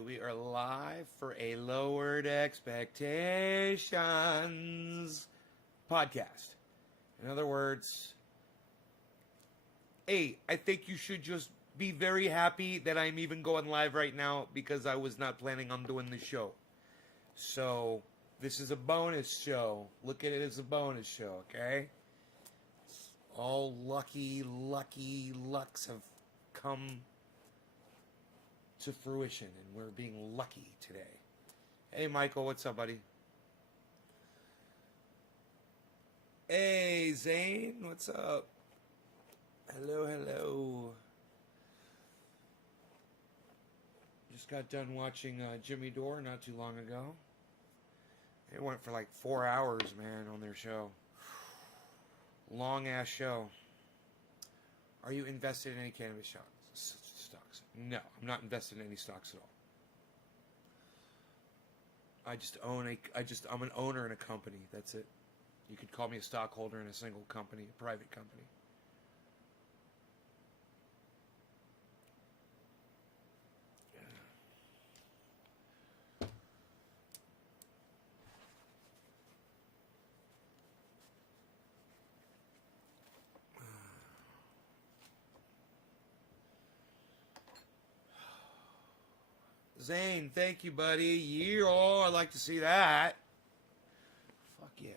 We are live for a Lowered Expectations podcast. In other words, hey, I think you should just be very happy that I'm even going live right now because I was not planning on doing the show. So, this is a bonus show. Look at it as a bonus show, okay? All lucky lucks have come to fruition, and we're being lucky today. Hey, Michael, what's up, buddy? Hey, Zane, what's up? Hello. Just got done watching Jimmy Dore not too long ago. It went for like 4 hours, man, on their show. Long ass show. Are you invested in any cannabis stocks? No, I'm not invested in any stocks at all. I'm an owner in a company. That's it. You could call me a stockholder in a single company, a private company. Zane, thank you, buddy. I'd like to see that. Fuck yeah.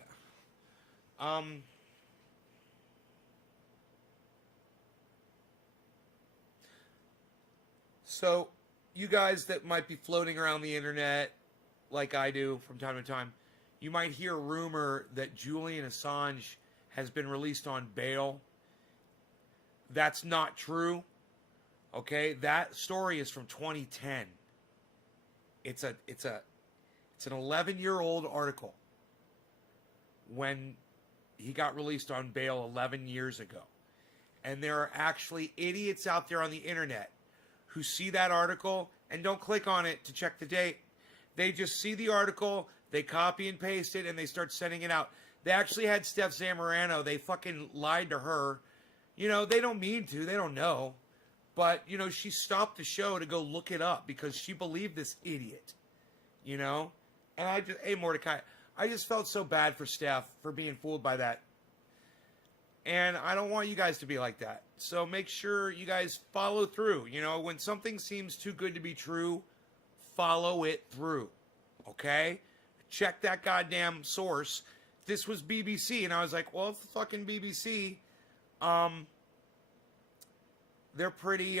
So, you guys that might be floating around the internet, like I do from time to time, you might hear a rumor that Julian Assange has been released on bail. That's not true. Okay, that story is from 2010. It's an 11-year-old article when he got released on bail 11 years ago. And there are actually idiots out there on the internet who see that article and don't click on it to check the date. They just see the article, they copy and paste it, and they start sending it out. They actually had Steph Zamorano. They fucking lied to her. You know, they don't mean to. They don't know. But, you know, she stopped the show to go look it up because she believed this idiot, you know? And hey, Mordecai, I just felt so bad for Steph for being fooled by that. And I don't want you guys to be like that. So make sure you guys follow through. You know, when something seems too good to be true, follow it through, okay? Check that goddamn source. This was BBC, and I was like, well, it's the fucking BBC. They're pretty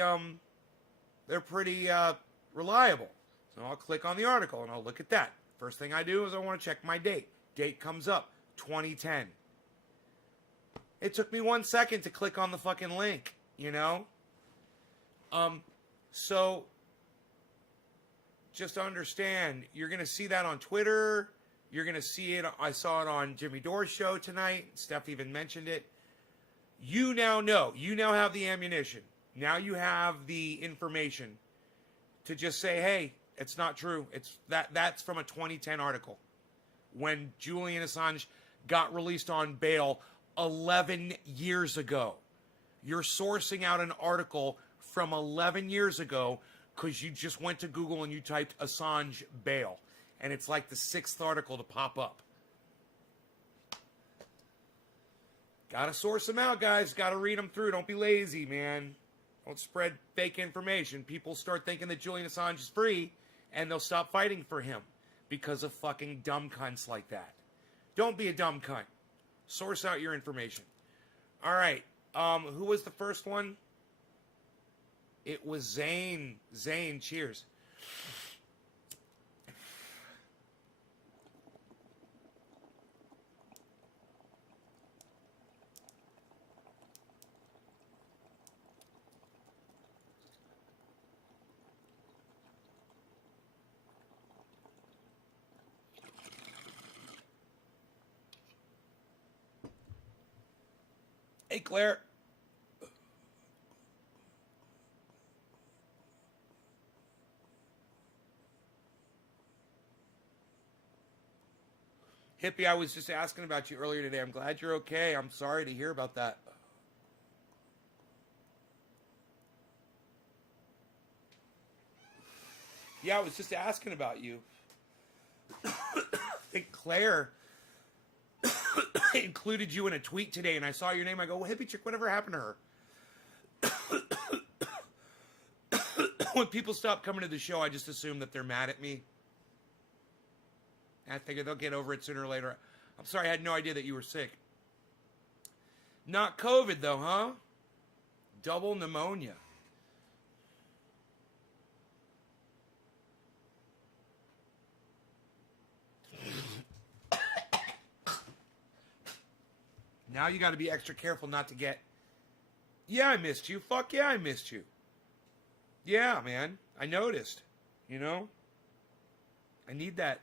reliable. So I'll click on the article and I'll look at that. First thing I do is I want to check my date. Date comes up, 2010. It took me 1 second to click on the fucking link, you know? So just understand, you're going to see that on Twitter. You're going to see it. I saw it on Jimmy Dore's show tonight. Steph even mentioned it. You now know. You now have the ammunition. Now you have the information to just say, hey, it's not true. That's from a 2010 article when Julian Assange got released on bail 11 years ago. You're sourcing out an article from 11 years ago because you just went to Google and you typed Assange bail. And it's like the 6th article to pop up. Gotta source them out, guys. Gotta read them through. Don't be lazy, man. Don't spread fake information. People start thinking that Julian Assange is free, and they'll stop fighting for him because of fucking dumb cunts like that. Don't be a dumb cunt. Source out your information. All right. Who was the first one? It was Zane. Zane, cheers. Hey, Claire. Hippie, I was just asking about you earlier today. I'm glad you're okay. I'm sorry to hear about that. Yeah, I was just asking about you. I think Claire included you in a tweet today, and I saw your name. I go, well, Hippie Chick, whatever happened to her? When people stop coming to the show, I just assume that they're mad at me. I figure they'll get over it sooner or later. I'm sorry, I had no idea that you were sick. Not COVID, though, huh? Double pneumonia. Now you got to be extra careful not to get... Yeah, I missed you. Fuck yeah, I missed you. Yeah, man. I noticed. You know? I need that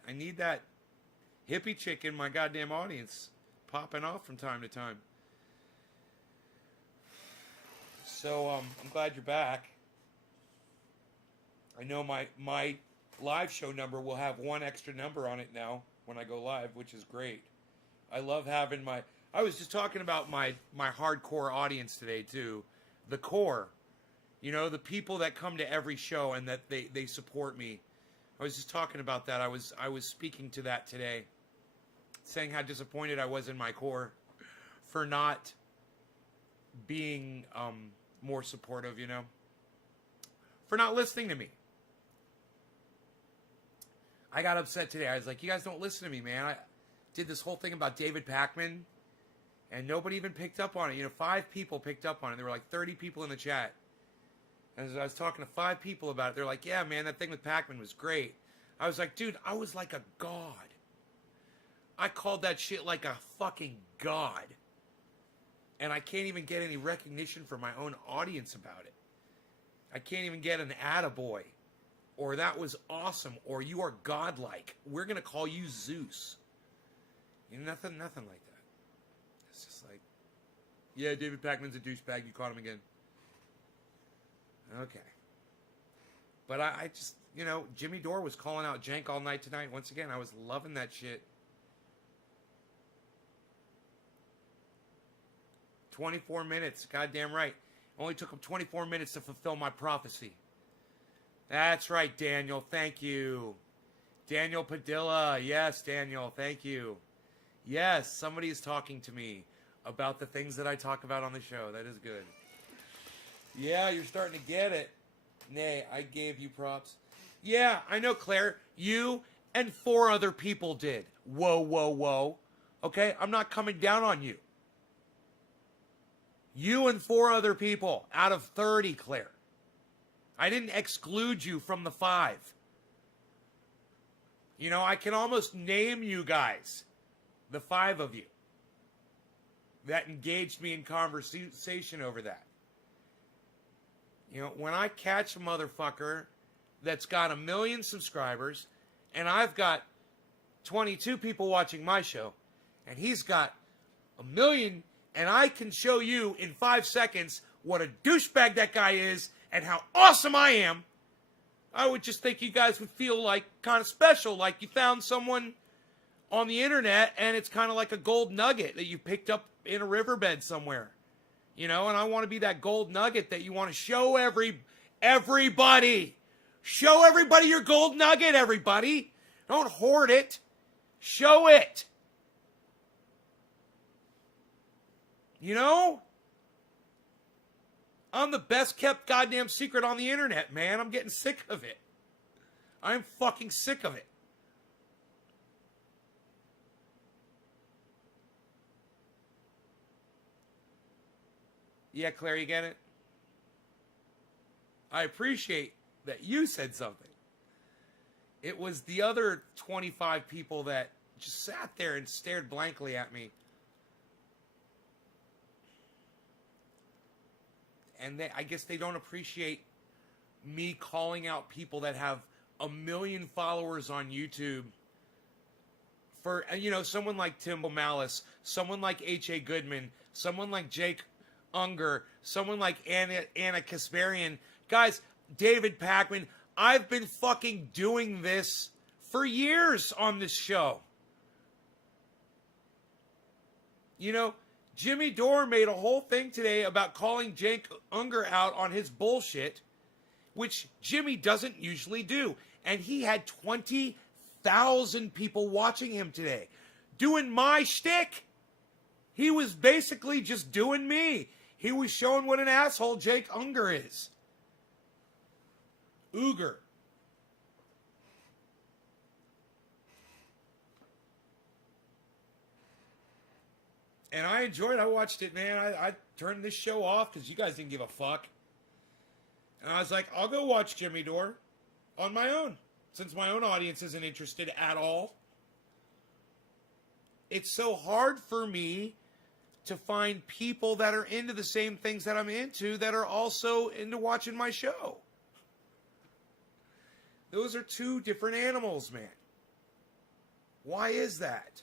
hippie chick in my goddamn audience popping off from time to time. So, I'm glad you're back. I know my live show number will have one extra number on it now when I go live, which is great. I love having my... I was just talking about my hardcore audience today, too. The core. You know, the people that come to every show and that they support me. I was just talking about that. I was speaking to that today. Saying how disappointed I was in my core for not being more supportive, you know. For not listening to me. I got upset today. I was like, you guys don't listen to me, man. I did this whole thing about David Pakman. And nobody even picked up on it. You know, 5 people picked up on it. There were like 30 people in the chat. And as I was talking to 5 people about it, they're like, yeah, man, that thing with Pakman was great. I was like, dude, I was like a god. I called that shit like a fucking god. And I can't even get any recognition from my own audience about it. I can't even get an attaboy. Or that was awesome. Or you are godlike. We're going to call you Zeus. You know, nothing like that. It's just like, yeah, David Pakman's a douchebag. You caught him again. Okay. But I just, you know, Jimmy Dore was calling out Jank all night tonight. Once again, I was loving that shit. 24 minutes. Goddamn right. Only took him 24 minutes to fulfill my prophecy. That's right, Daniel. Thank you. Daniel Padilla. Yes, Daniel. Thank you. Yes, somebody is talking to me about the things that I talk about on the show. That is good. Yeah, you're starting to get it. Nay, I gave you props. Yeah, I know, Claire. You and 4 other people did. Whoa, whoa, whoa. Okay, I'm not coming down on you. You and 4 other people out of 30, Claire. I didn't exclude you from the 5. You know, I can almost name you guys. The 5 of you that engaged me in conversation over that. You know, when I catch a motherfucker that's got 1 million subscribers and I've got 22 people watching my show and he's got 1 million and I can show you in 5 seconds what a douchebag that guy is and how awesome I am, I would just think you guys would feel like kind of special, like you found someone on the internet, and it's kind of like a gold nugget that you picked up in a riverbed somewhere. You know, and I want to be that gold nugget that you want to show everybody. Show everybody your gold nugget, everybody. Don't hoard it. Show it. You know? I'm the best kept goddamn secret on the internet, man. I'm getting sick of it. I'm fucking sick of it. Yeah, Claire, you get it? I appreciate that you said something. It was the other 25 people that just sat there and stared blankly at me. And I guess they don't appreciate me calling out people that have 1 million followers on YouTube. For, you know, someone like Tim O'Malley, someone like H.A. Goodman, someone like Jake Unger, someone like Anna Kasparian. Guys, David Pakman, I've been fucking doing this for years on this show. You know, Jimmy Dore made a whole thing today about calling Jake Unger out on his bullshit, which Jimmy doesn't usually do. And he had 20,000 people watching him today. Doing my shtick. He was basically just doing me. He was showing what an asshole Jake Unger is. Uger. And I enjoyed it. I watched it, man. I turned this show off because you guys didn't give a fuck. And I was like, I'll go watch Jimmy Dore on my own, since my own audience isn't interested at all. It's so hard for me to find people that are into the same things that I'm into that are also into watching my show. Those are two different animals, man. Why is that?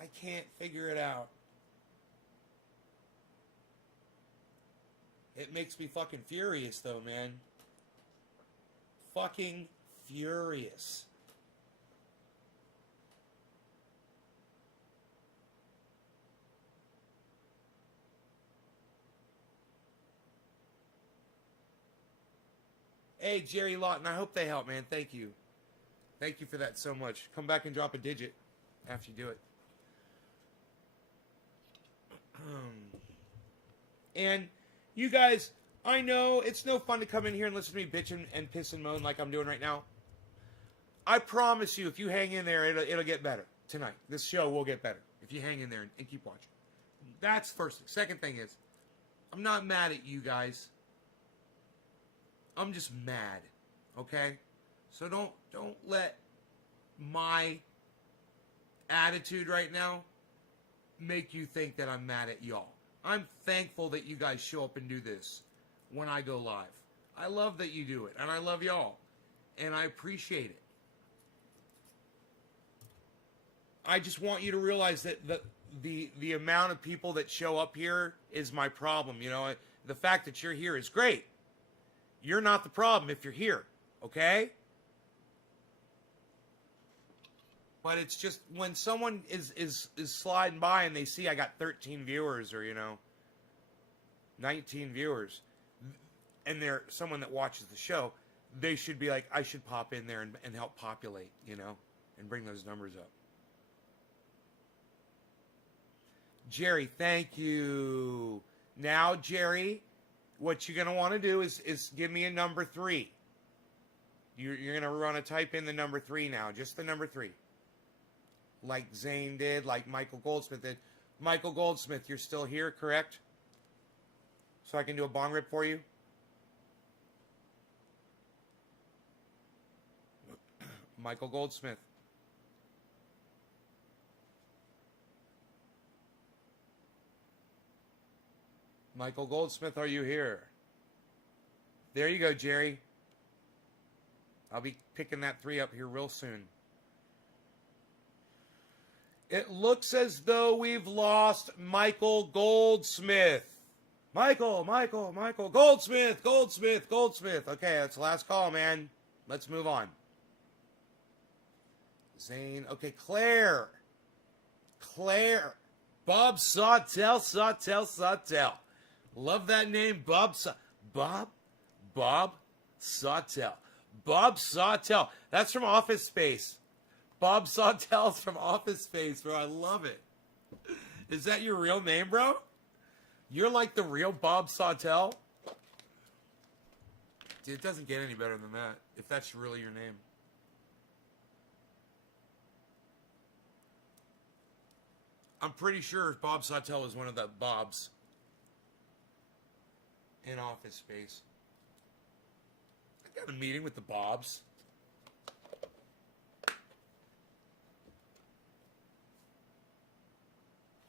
I can't figure it out. It makes me fucking furious, though, man. Fucking furious. Hey, Jerry Lawton, I hope they help, man. Thank you. Thank you for that so much. Come back and drop a digit after you do it. And you guys, I know it's no fun to come in here and listen to me bitch and piss and moan like I'm doing right now. I promise you, if you hang in there, it'll get better tonight. This show will get better if you hang in there and keep watching. That's first thing. Second thing is, I'm not mad at you guys. I'm just mad, okay? So don't let my attitude right now make you think that I'm mad at y'all. I'm thankful that you guys show up and do this when I go live. I love that you do it, and I love y'all, and I appreciate it. I just want you to realize that the amount of people that show up here is my problem. You know, the fact that you're here is great. You're not the problem if you're here, okay? But it's just when someone is sliding by and they see I got 13 viewers or, 19 viewers, and they're someone that watches the show, they should be like, I should pop in there and help populate, and bring those numbers up. Jerry, thank you. Now, Jerry, what you're going to want to do is give me a number 3. You're going to want to type in the number 3 now, just the number 3. Like Zane did, like Michael Goldsmith did. Michael Goldsmith, you're still here, correct? So I can do a bong rip for you? Michael Goldsmith. Michael Goldsmith, are you here? There you go, Jerry. I'll be picking that 3 up here real soon. It looks as though we've lost Michael Goldsmith. Michael, Goldsmith. Okay, that's the last call, man. Let's move on. Zane. Okay, Claire. Bob Sawtell. Love that name, Bob Sawtell. Bob Sawtell. That's from Office Space. Bob Sawtell's from Office Space, bro. I love it. Is that your real name, bro? You're like the real Bob Sawtell? Dude, it doesn't get any better than that, if that's really your name. I'm pretty sure Bob Sawtell was one of the Bobs in Office Space. I got a meeting with the Bobs.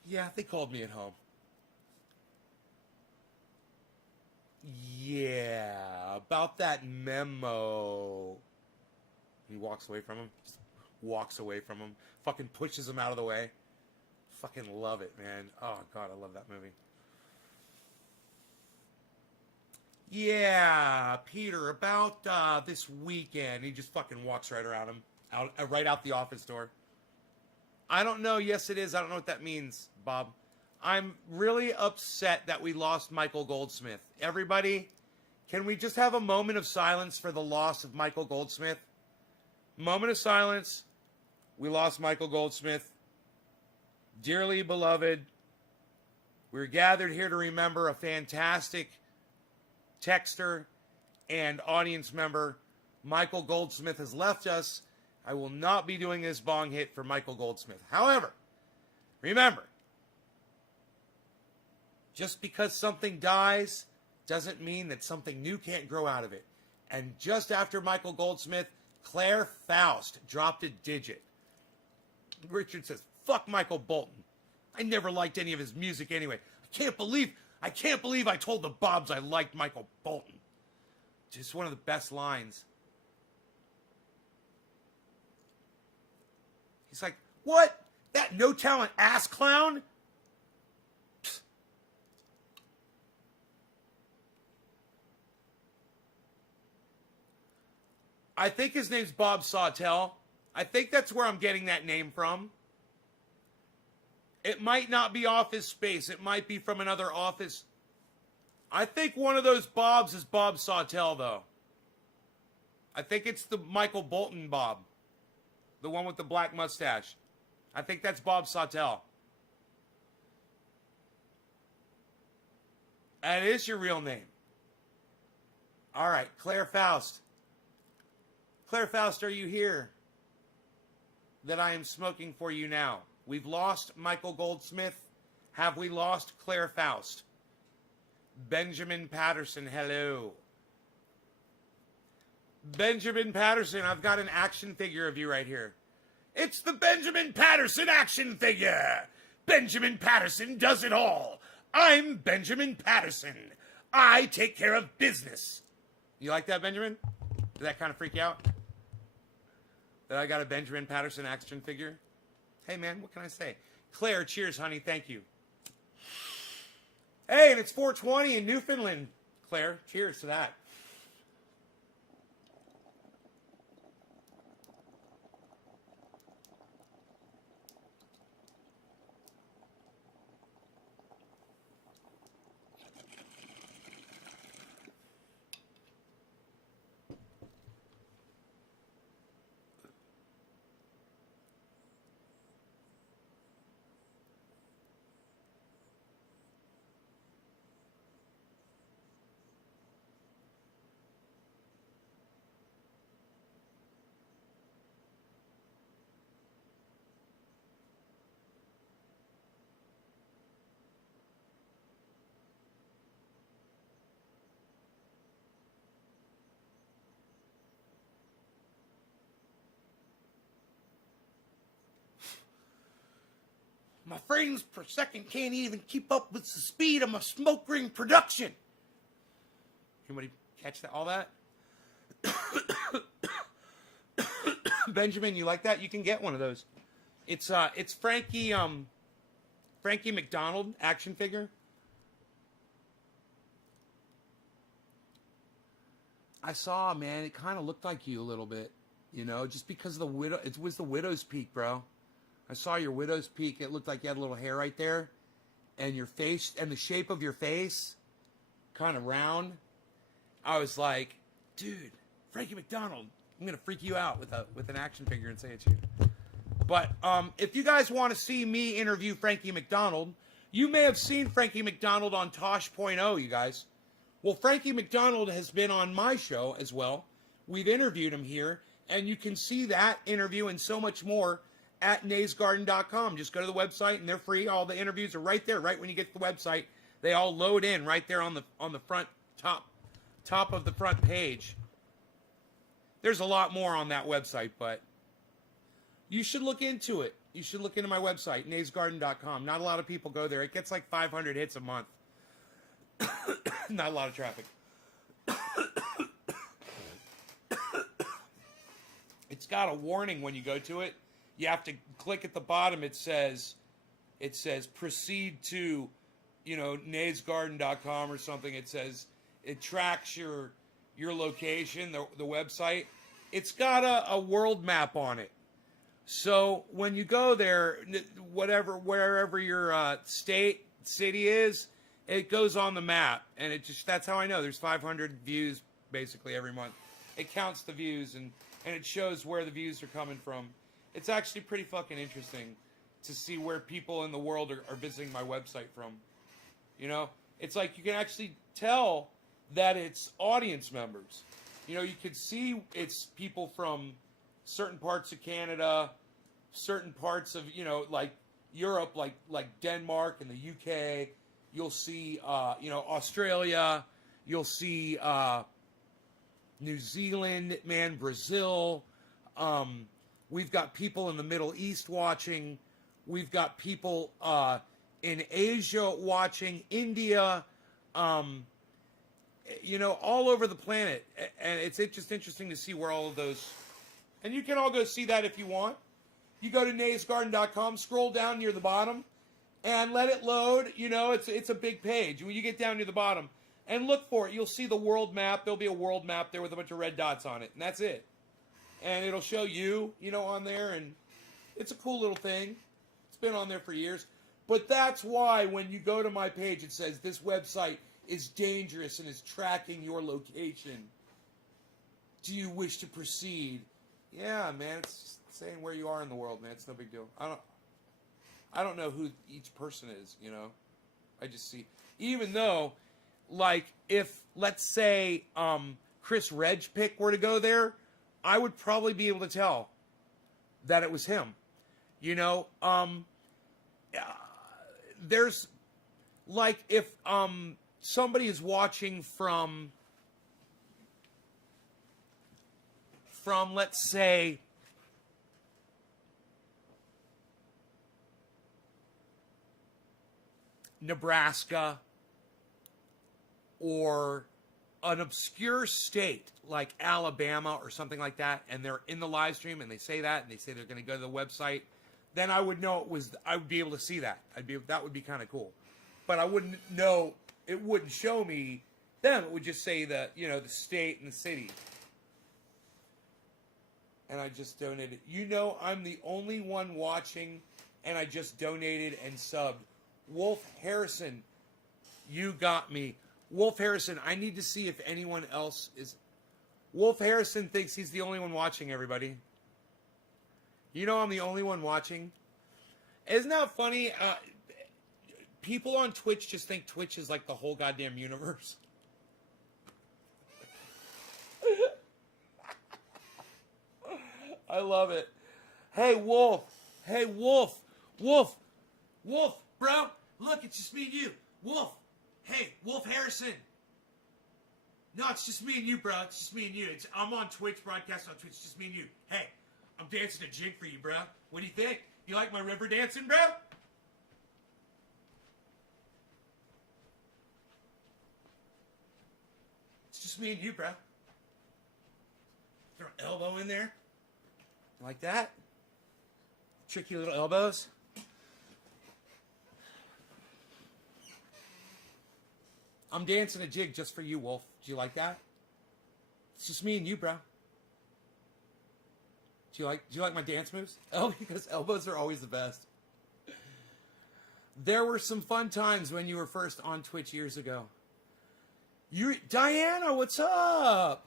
Yeah, they called me at home. Yeah, about that memo. He walks away from him. Just walks away from him. Fucking pushes him out of the way. Fucking love it, man. Oh, God, I love that movie. Yeah, Peter, about this weekend. He just fucking walks right around him. Right out the office door. I don't know. Yes, it is. I don't know what that means, Bob. I'm really upset that we lost Michael Goldsmith. Everybody, Can we just have a moment of silence for the loss of Michael Goldsmith? Moment of silence. We lost Michael Goldsmith. Dearly beloved, we're gathered here to remember a fantastic texter and audience member. Michael Goldsmith has left us. I will not be doing this bong hit for Michael Goldsmith. However, remember, just because something dies doesn't mean that something new can't grow out of it. And just after Michael Goldsmith, Claire Faust dropped a digit. Richard says, fuck Michael Bolton. I never liked any of his music anyway. I can't believe I told the Bobs I liked Michael Bolton. Just one of the best lines. He's like, what? That no talent ass clown? Psst. I think his name's Bob Sawtell. I think that's where I'm getting that name from. It might not be Office Space. It might be from another office. I think one of those Bobs is Bob Sawtell, though. I think it's the Michael Bolton Bob. The one with the black mustache. I think that's Bob Sawtell. That is your real name. All right, Claire Faust. Claire Faust, are you here? That I am smoking for you now. We've lost Michael Goldsmith. Have we lost Claire Faust? Benjamin Patterson, hello. Benjamin Patterson, I've got an action figure of you right here. It's the Benjamin Patterson action figure. Benjamin Patterson does it all. I'm Benjamin Patterson. I take care of business. You like that, Benjamin? Did that kind of freak you out? That I got a Benjamin Patterson action figure? Hey, man, what can I say? Claire, cheers, honey. Thank you. Hey, and it's 420 in Newfoundland. Claire, cheers to that. My frames per second can't even keep up with the speed of my smoke ring production. Anybody catch that? All that? Benjamin, you like that? You can get one of those. It's Frankie McDonald action figure. I saw, man, it kind of looked like you a little bit, you know, just because of the widow. It was the widow's peak, bro. I saw your widow's peak. It looked like you had a little hair right there, and your face and the shape of your face, kind of round. I was like, dude, Frankie McDonald, I'm gonna freak you out with an action figure and say it's you. But if you guys want to see me interview Frankie McDonald, you may have seen Frankie McDonald on Tosh.0, you guys. Well, Frankie McDonald has been on my show as well. We've interviewed him here, and you can see that interview and so much more at naysgarden.com. Just go to the website, and they're free. All the interviews are right there, right when you get to the website. They all load in right there on the front top of the front page. There's a lot more on that website, but you should look into it. You should look into my website, naysgarden.com. Not a lot of people go there. It gets like 500 hits a month. Not a lot of traffic. It's got a warning when you go to it. You have to click at the bottom. It says proceed to, naysgarden.com or something. It says it tracks your location, the website. It's got a world map on it. So when you go there, wherever your city is, it goes on the map, and that's how I know. There's 500 views basically every month. It counts the views, and it shows where the views are coming from. It's actually pretty fucking interesting to see where people in the world are visiting my website from. You know, it's like you can actually tell that it's audience members. You know, you can see it's people from certain parts of Canada, certain parts of, you know, like Europe, like Denmark and the UK. You'll see, you know, Australia. You'll see New Zealand, man, Brazil. We've got people in the Middle East watching. We've got people in Asia watching, India, you know, all over the planet. And it's just interesting to see where all of those... And you can all go see that if you want. You go to naysgarden.com, scroll down near the bottom, and let it load. You know, it's a big page. When you get down near the bottom and look for it, you'll see the world map. There'll be a world map there with a bunch of red dots on it, and that's it. And it'll show you, you know, on there, and it's a cool little thing. It's been on there for years. But that's why when you go to my page, it says this website is dangerous and is tracking your location. Do you wish to proceed? Yeah, man, it's just saying where you are in the world, man. It's no big deal. I don't know who each person is, you know. I just see. Even though, like, if, let's say, Chris Redgepick were to go there, I would probably be able to tell that it was him. You know, there's, like, if somebody is watching from, let's say, Nebraska or an obscure state like Alabama or something like that, and they're in the live stream and they say that, and they say they're going to go to the website, then I would know I would be able to see that. That would be kind of cool. But I wouldn't know, it wouldn't show me them. It would just say the state and the city. And I just donated. You know, I'm the only one watching, and I just donated and subbed. Wolf Harrison, you got me. Wolf Harrison, I need to see if anyone else is... Wolf Harrison thinks he's the only one watching, everybody. You know I'm the only one watching? Isn't that funny? People on Twitch just think Twitch is like the whole goddamn universe. I love it. Hey, Wolf. Hey, Wolf. Wolf. Wolf, bro. Look, it's just me and you. Wolf. Hey, Wolf Harrison. No, it's just me and you, bro. It's just me and you. I'm on Twitch, broadcast on Twitch. It's just me and you. Hey, I'm dancing a jig for you, bro. What do you think? You like my river dancing, bro? It's just me and you, bro. Throw an elbow in there. Like that. Tricky little elbows. I'm dancing a jig just for you, Wolf. Do you like that? It's just me and you, bro. Do you like my dance moves? Oh, because elbows are always the best. There were some fun times when you were first on Twitch years ago. Diana, what's up?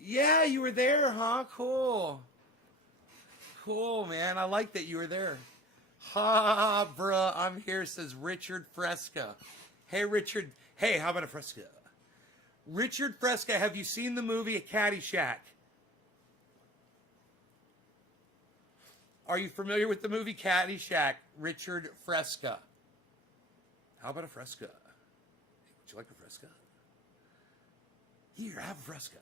Yeah, you were there, huh? Cool. Cool, man. I like that you were there. Ha, bruh, I'm here, says Richard Fresca. Hey, Richard. Hey, how about a Fresca? Richard Fresca, have you seen the movie Caddyshack? Are you familiar with the movie Caddyshack? Richard Fresca. How about a Fresca? Would you like a Fresca? Here, have a Fresca.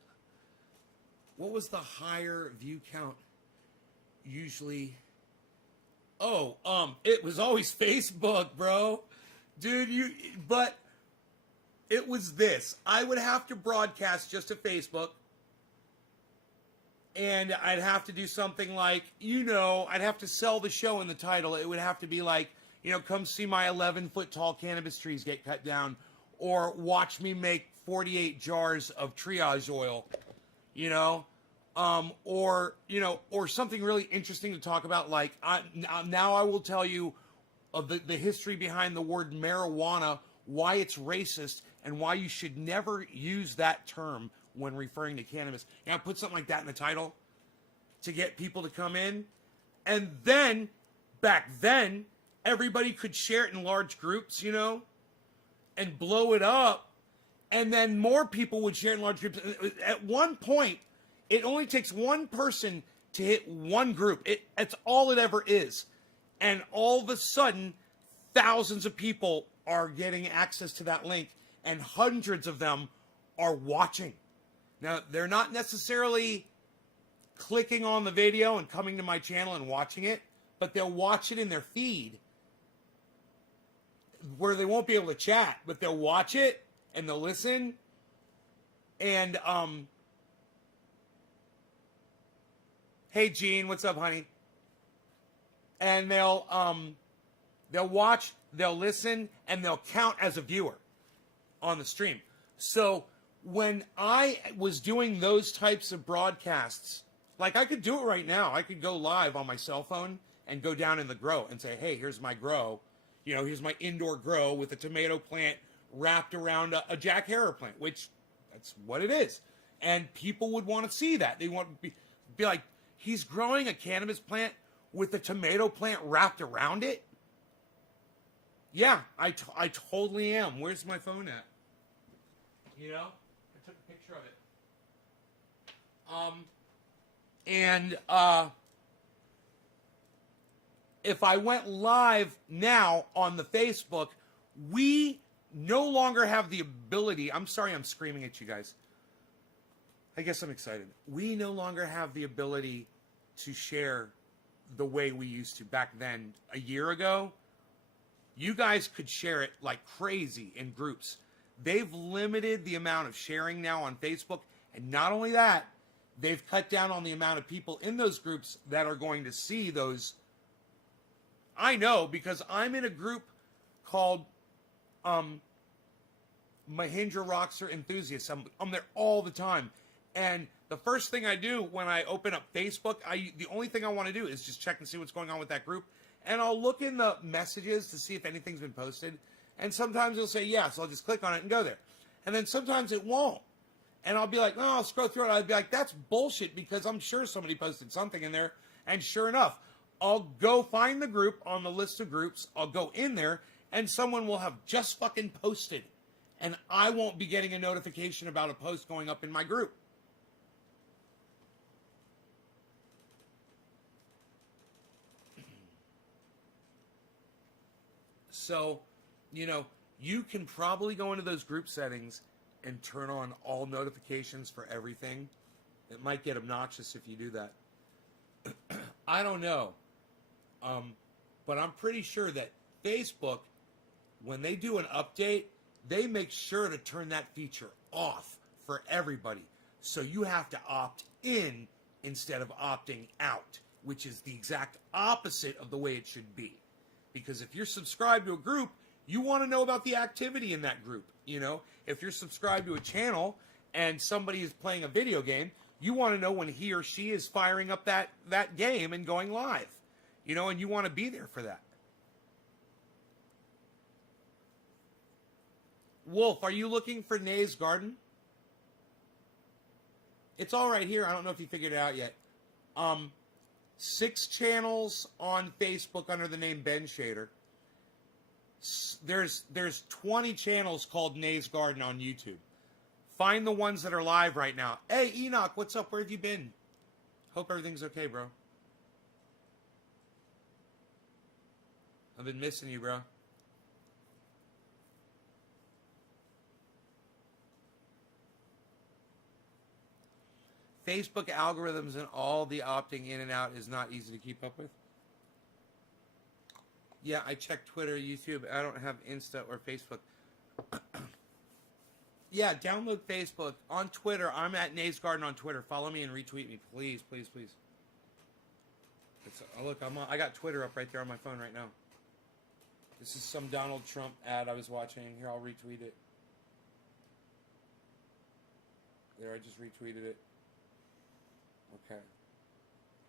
What was the higher view count usually? Oh, it was always Facebook, bro. Dude, but it was this. I would have to broadcast just to Facebook. And I'd have to do something like, I'd have to sell the show in the title. It would have to be like, come see my 11-foot tall cannabis trees get cut down. Or watch me make 48 jars of triage oil. Or something really interesting to talk about. Like, now I will tell you of the history behind the word marijuana, why it's racist, and why you should never use that term when referring to cannabis. Yeah, put something like that in the title to get people to come in. And then, back then, everybody could share it in large groups, you know, and blow it up. And then more people would share it in large groups. At one point, it only takes one person to hit one group. It's all it ever is. And all of a sudden, thousands of people are getting access to that link, and hundreds of them are watching. Now, they're not necessarily clicking on the video and coming to my channel and watching it, but they'll watch it in their feed where they won't be able to chat, but they'll watch it and they'll listen. And, hey, Gene, what's up, honey? And they'll watch, they'll listen, and they'll count as a viewer on the stream. So when I was doing those types of broadcasts, like I could do it right now. I could go live on my cell phone and go down in the grow and say, hey, here's my grow. You know, here's my indoor grow with a tomato plant wrapped around a Jack Herer plant, which that's what it is. And people would want to see that. They want to be like, he's growing a cannabis plant with a tomato plant wrapped around it? Yeah, I totally am. Where's my phone at? You know? I took a picture of it. If I went live now on the Facebook, we no longer have the ability. I'm sorry I'm screaming at you guys. I guess I'm excited. We no longer have the ability to share the way we used to back then. A year ago, you guys could share it like crazy in groups. They've limited the amount of sharing now on Facebook. And not only that, they've cut down on the amount of people in those groups that are going to see those. I know because I'm in a group called Mahindra Rockstar Enthusiasts. I'm there all the time. And the first thing I do when I open up Facebook, the only thing I want to do is just check and see what's going on with that group. And I'll look in the messages to see if anything's been posted. And sometimes it'll say yes, so I'll just click on it and go there. And then sometimes it won't. And I'll be like, I'll scroll through it. I'll be like, that's bullshit because I'm sure somebody posted something in there. And sure enough, I'll go find the group on the list of groups. I'll go in there and someone will have just fucking posted. And I won't be getting a notification about a post going up in my group. So, you know, you can probably go into those group settings and turn on all notifications for everything. It might get obnoxious if you do that. I don't know. But I'm pretty sure that Facebook, when they do an update, they make sure to turn that feature off for everybody. So you have to opt in instead of opting out, which is the exact opposite of the way it should be. Because if you're subscribed to a group, you want to know about the activity in that group. You know, if you're subscribed to a channel and somebody is playing a video game, you want to know when he or she is firing up that game and going live. You know, and you want to be there for that. Wolf, are you looking for Nay's Garden? It's all right here. I don't know if you figured it out yet. 6 channels on Facebook under the name Ben Shader. There's 20 channels called Nay's Garden on YouTube. Find the ones that are live right now. Hey, Enoch, what's up? Where have you been? Hope everything's okay, bro. I've been missing you, bro. Facebook algorithms and all the opting in and out is not easy to keep up with. Yeah, I check Twitter, YouTube. I don't have Insta or Facebook. Yeah, download Facebook. On Twitter, I'm at Nay's Garden on Twitter. Follow me and retweet me, please, please, please. Look, I got Twitter up right there on my phone right now. This is some Donald Trump ad I was watching. Here, I'll retweet it. There, I just retweeted it. Okay.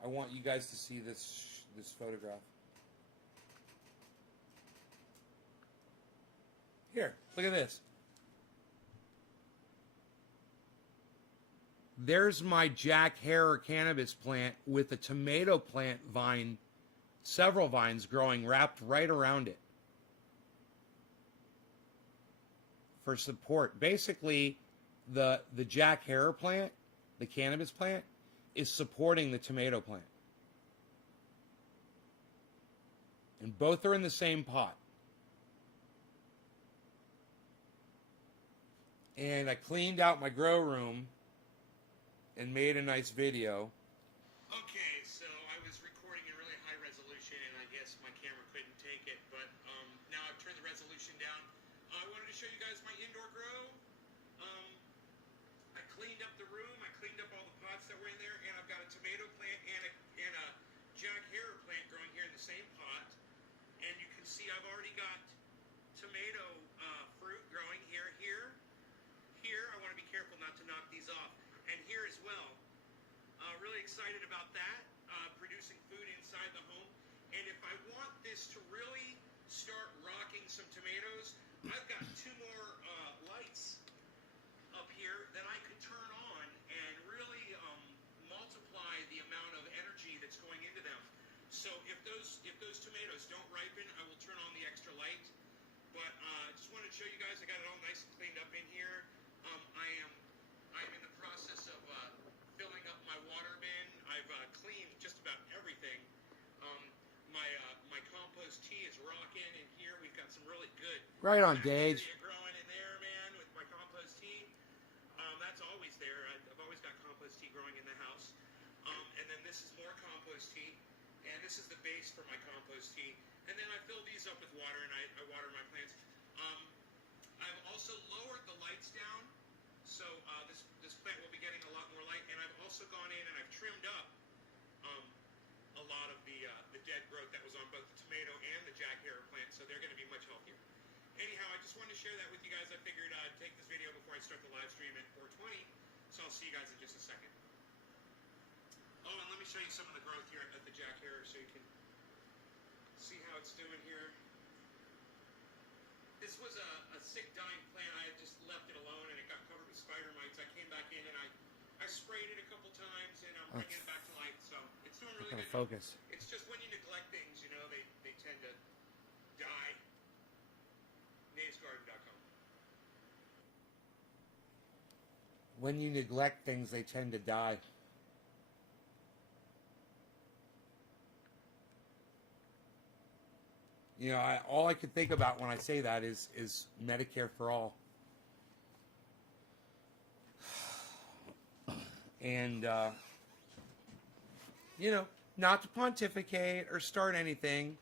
I want you guys to see this photograph. Here, look at this. There's my Jack Herer cannabis plant with a tomato plant vine, several vines growing wrapped right around it for support. Basically, the Jack Herer plant, the cannabis plant, is supporting the tomato plant. And both are in the same pot. And I cleaned out my grow room and made a nice video. Okay, so I was recording in really high resolution, and I guess my camera couldn't take it, but now I've turned the resolution down. I wanted to show you guys my indoor grow. I cleaned up the room, I cleaned up all the pots that were in there, and I've got a tomato plant and a Jack Herer plant growing here in the same pot. And you can see I've already got tomato fruit growing here. Here, I want to be careful not to knock these off. And here as well. Really excited about that, producing food inside the home. And if I want this to really start rocking some tomatoes, I've got 2 more lights up here that I could turn on and really multiply the amount of energy that's going into them. So if those tomatoes don't ripen, I will turn on the extra light. But I just wanted to show you guys, I got it all nice and cleaned up in here. I'm in the process of filling up my water bin. I've cleaned just about everything. My compost tea is rocking in here. We've got some really good. Right on, Dage. Growing in there, man, with my compost tea. That's always there. I've always got compost tea growing in the house. And then this is more compost tea. And this is the base for my compost tea. And then I fill these up with water, and I water my plants. I've also lowered the lights down, so this plant will be getting a lot more light. And I've also gone in and I've trimmed up a lot of the dead growth that was on both the tomato and the Jack Herer plant, so they're going to be much healthier. Anyhow, I just wanted to share that with you guys. I figured I'd take this video before I start the live stream at 4:20, so I'll see you guys in just a second. Oh, and let me show you some of the growth here at the Jack Herer so you can see how it's doing here. This was a sick, dying plant. I had just left it alone, and it got covered with spider mites. I came back in, and I sprayed it a couple times, and I'm bringing it back to life. So it's doing really good. Focus. It's just when you neglect things, you know, they tend to die. NaysGarden.com. When you neglect things, they tend to die. You know, all I could think about when I say that is Medicare for all. And, you know, not to pontificate or start anything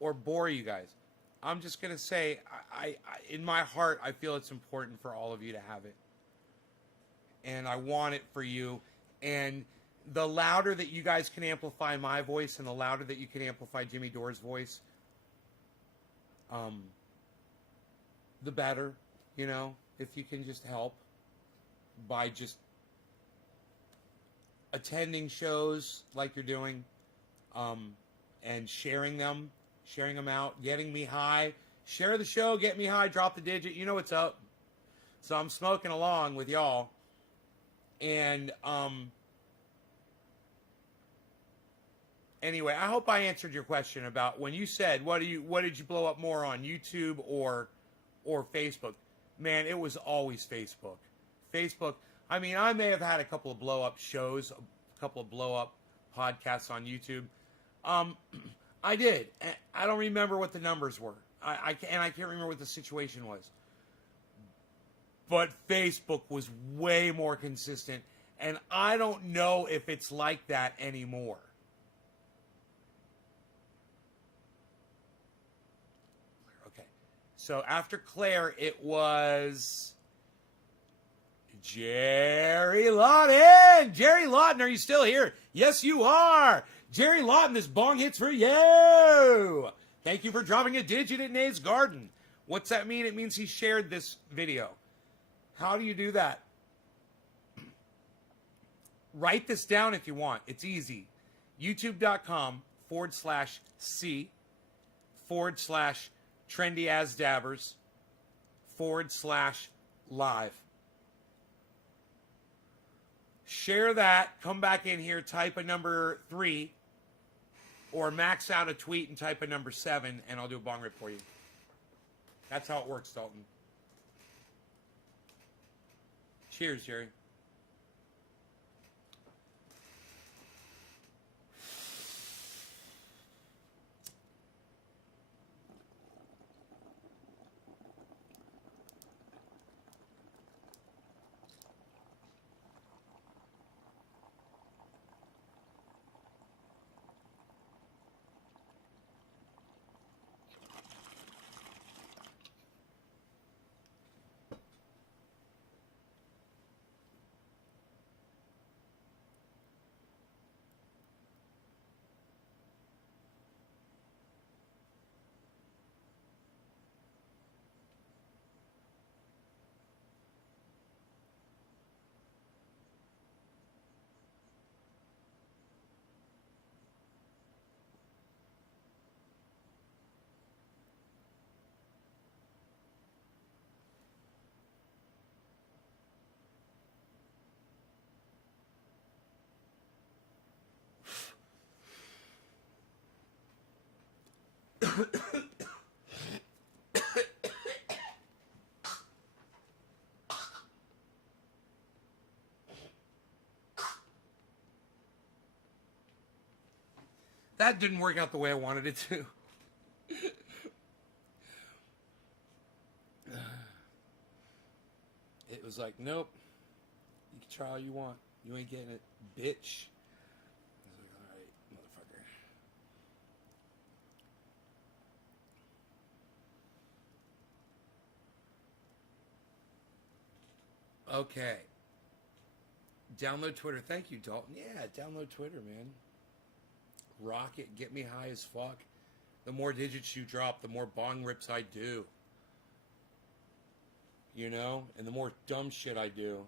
or bore you guys. I'm just going to say, I in my heart, I feel it's important for all of you to have it. And I want it for you. And the louder that you guys can amplify my voice and the louder that you can amplify Jimmy Dore's voice, the better, you know, if you can just help by just attending shows like you're doing, and sharing them out, getting me high. Share the show, get me high, drop the digit, you know what's up. So I'm smoking along with y'all. And anyway, I hope I answered your question about when you said what did you blow up more on, YouTube or Facebook? Man, it was always Facebook. Facebook. I mean, I may have had a couple of blow up shows, a couple of blow up podcasts on YouTube. I did. I don't remember what the numbers were. I can't remember what the situation was. But Facebook was way more consistent, and I don't know if it's like that anymore. Okay. So after Claire, it was Jerry Lawton. Jerry Lawton, are you still here? Yes, you are. Jerry Lawton, this bong hit's for you. Thank you for dropping a digit at Nays Garden. What's that mean? It means he shared this video. How do you do that? Write this down if you want. It's easy. YouTube.com/C/trendyasdabbers. live. Share that. Come back in here, type a number 3, or max out a tweet and type a number 7, and I'll do a bong rip for you. That's how it works, Dalton. Cheers, Jerry. That didn't work out the way I wanted it to. It was like, nope. You can try all you want. You ain't getting it, bitch. I was like, all right, motherfucker. Okay. Download Twitter. Thank you, Dalton. Yeah, download Twitter, man. Rock it. Get me high as fuck. The more digits you drop, the more bong rips I do. You know? And the more dumb shit I do.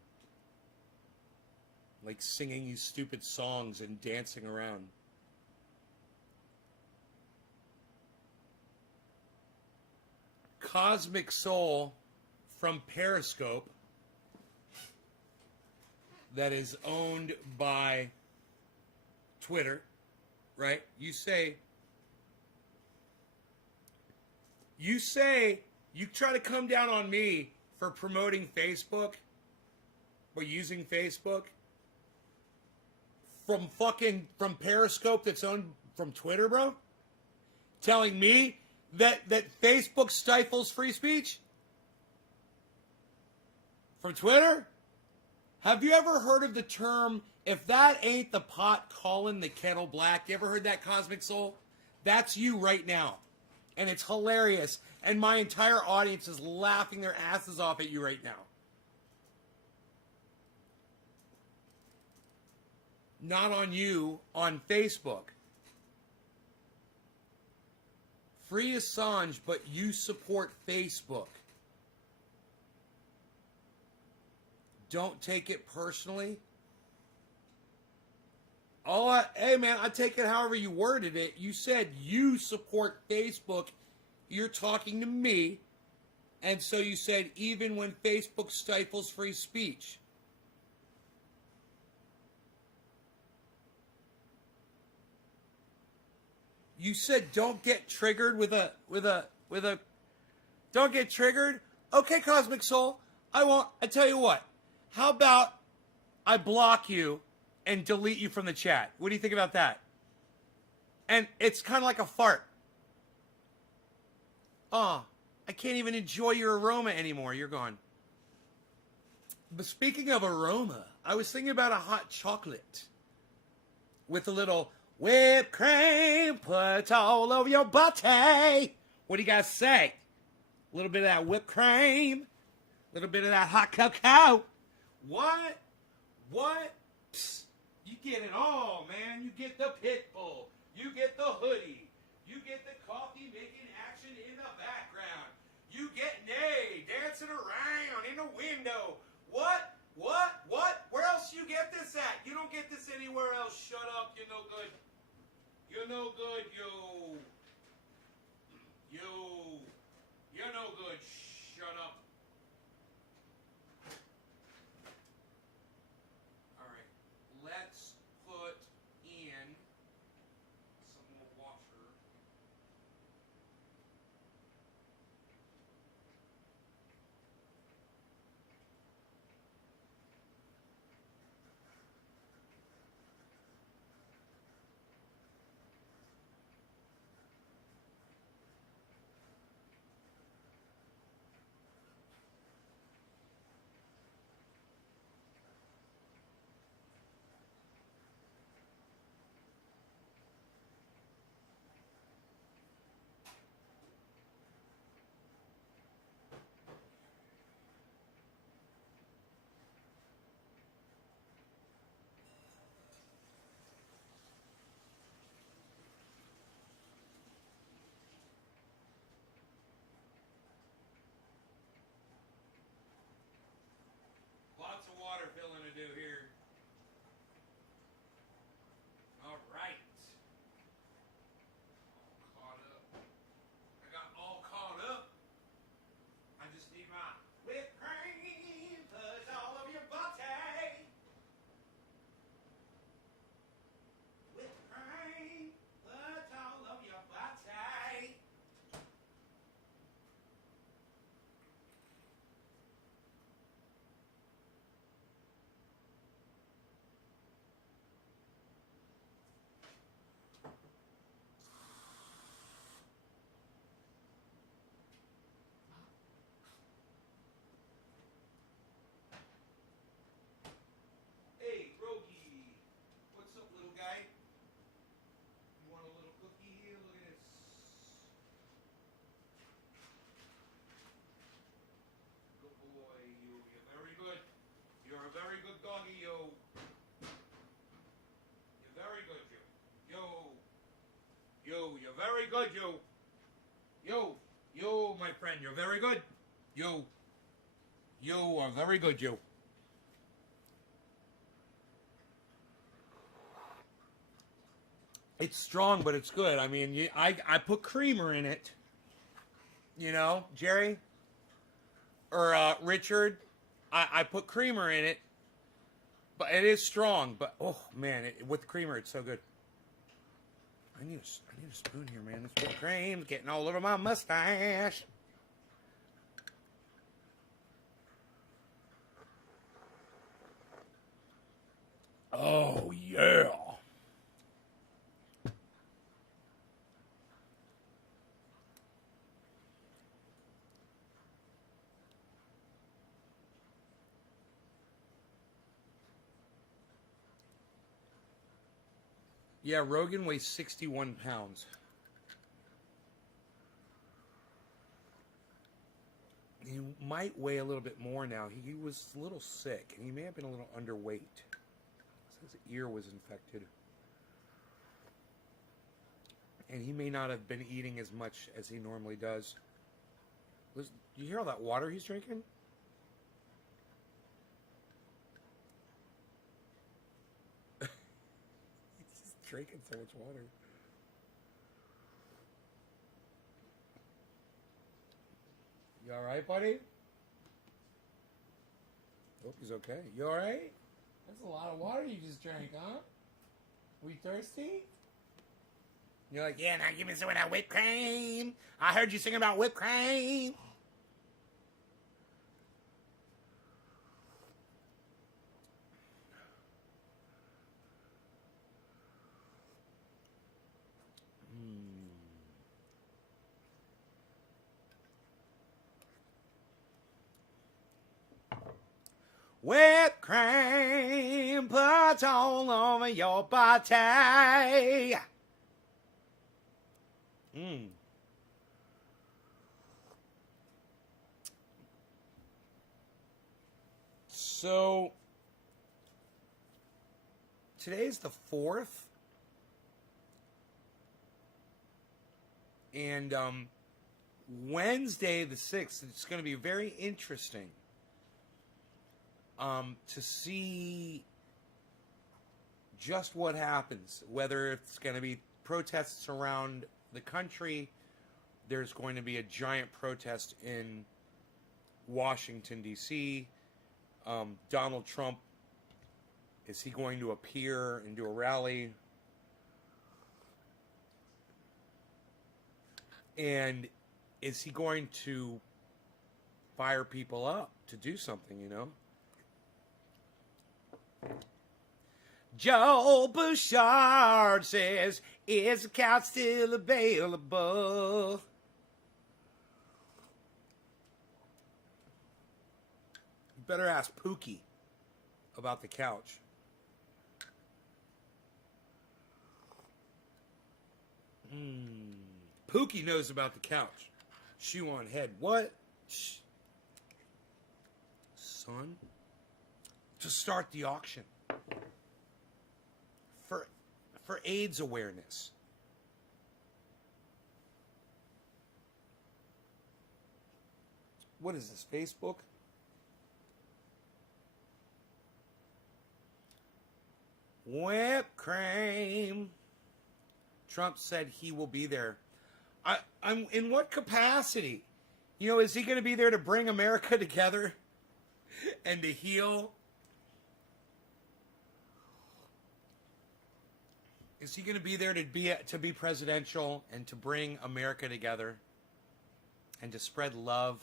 Like singing these stupid songs and dancing around. Cosmic Soul from Periscope, that is owned by Twitter, right? You try to come down on me for promoting Facebook or using Facebook from Periscope that's owned from Twitter, bro? Telling me that Facebook stifles free speech? From Twitter? Have you ever heard of the term, if that ain't the pot calling the kettle black? You ever heard that, Cosmic Soul? That's you right now. And it's hilarious. And my entire audience is laughing their asses off at you right now. Not on you, on Facebook. Free Assange, but you support Facebook. Don't take it personally. Hey man, I take it however you worded it. You said you support Facebook. You're talking to me. And so you said even when Facebook stifles free speech. You said don't get triggered with a don't get triggered. Okay, Cosmic Soul. I won't. I tell you what. How about I block you and delete you from the chat? What do you think about that? And it's kind of like a fart. Oh, I can't even enjoy your aroma anymore. You're gone. But speaking of aroma, I was thinking about a hot chocolate with a little whipped cream put all over your body. What do you guys say? A little bit of that whipped cream, a little bit of that hot cocoa. What? Psst. You get it all, man. You get the pit bull. You get the hoodie. You get the coffee making action in the background. You get Nay dancing around in the window. What? Where else you get this at? You don't get this anywhere else. Shut up. You're no good. You're no good, yo. You're no good. Shut up. You're very good, you, my friend, you're very good. You are very good, you. It's strong, but it's good. I mean, I put creamer in it. You know, Jerry? Or Richard? I put creamer in it. But it is strong. But, oh, man, with creamer, it's so good. I need a spoon here, man. This whipped cream's getting all over my mustache. Oh, yeah. Yeah, Rogan weighs 61 pounds. He might weigh a little bit more now. He was a little sick, and he may have been a little underweight. His ear was infected. And he may not have been eating as much as he normally does. Listen, do you hear all that water he's drinking? He's just drinking so much water. You alright, buddy? Hope he's okay. You alright? That's a lot of water you just drank, huh? We thirsty? You're like, yeah, now give me some of that whipped cream. I heard you singing about whipped cream. Whipped cream put all over your body. So, today's the 4th. And Wednesday the 6th, it's going to be very interesting to see just what happens, whether it's going to be protests around the country. There's going to be a giant protest in Washington, D.C. Donald Trump, is he going to appear and do a rally? And is he going to fire people up to do something, you know? Joe Bouchard says, is the couch still available? You better ask Pookie about the couch. Pookie knows about the couch. Shoe on head. What? Shh. Son? To start the auction. For AIDS awareness. What is this, Facebook? Whipped cream. Trump said he will be there. I'm in what capacity? You know, is he going to be there to bring America together and to heal? Is he going to be there to be presidential and to bring America together and to spread love?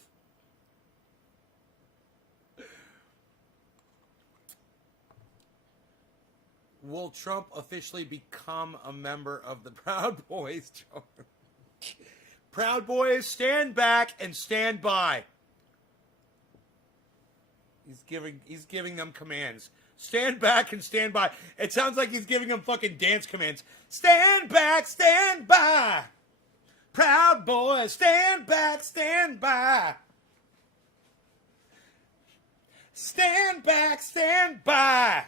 Will Trump officially become a member of the Proud Boys? Proud Boys, stand back and stand by. He's giving them commands. Stand back and stand by. It sounds like he's giving them fucking dance commands. Stand back, stand by. Proud Boys, stand back, stand by. Stand back, stand by.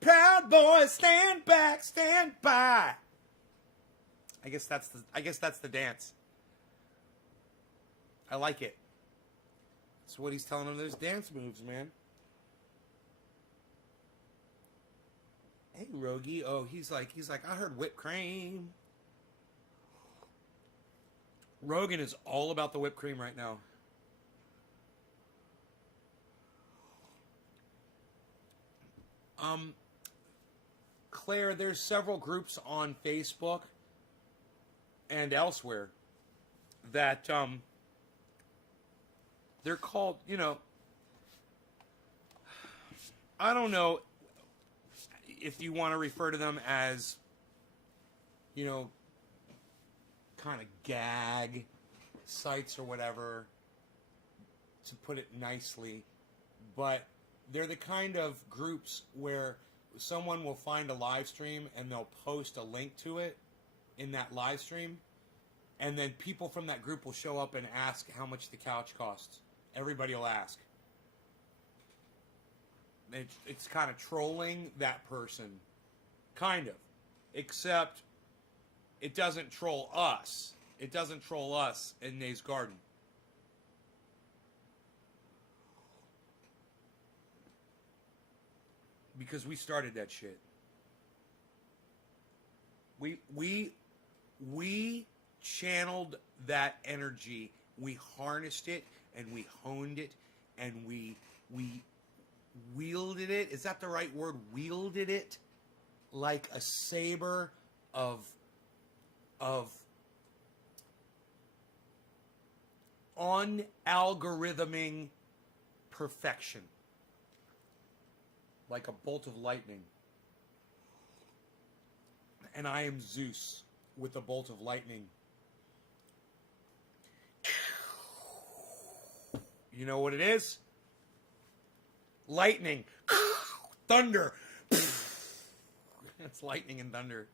Proud Boys, stand back, stand by. I guess that's the dance. I like it. That's what he's telling them. Those dance moves, man. Hey, Rogie. Oh, he's like, I heard whipped cream. Rogan is all about the whipped cream right now. Claire, there's several groups on Facebook and elsewhere that they're called, I don't know if you want to refer to them as, kind of gag sites or whatever, to put it nicely, but they're the kind of groups where someone will find a live stream and they'll post a link to it in that live stream, and then people from that group will show up and ask how much the couch costs. Everybody will ask. It's kind of trolling that person. Kind of. Except it doesn't troll us. It doesn't troll us in Nays Garden. Because we started that shit. We channeled that energy. We harnessed it and we honed it and we wielded it. Is that the right word? Wielded it like a saber of unalgorithming perfection. Like a bolt of lightning. And I am Zeus with a bolt of lightning. You know what it is? Lightning. Thunder. It's lightning and thunder.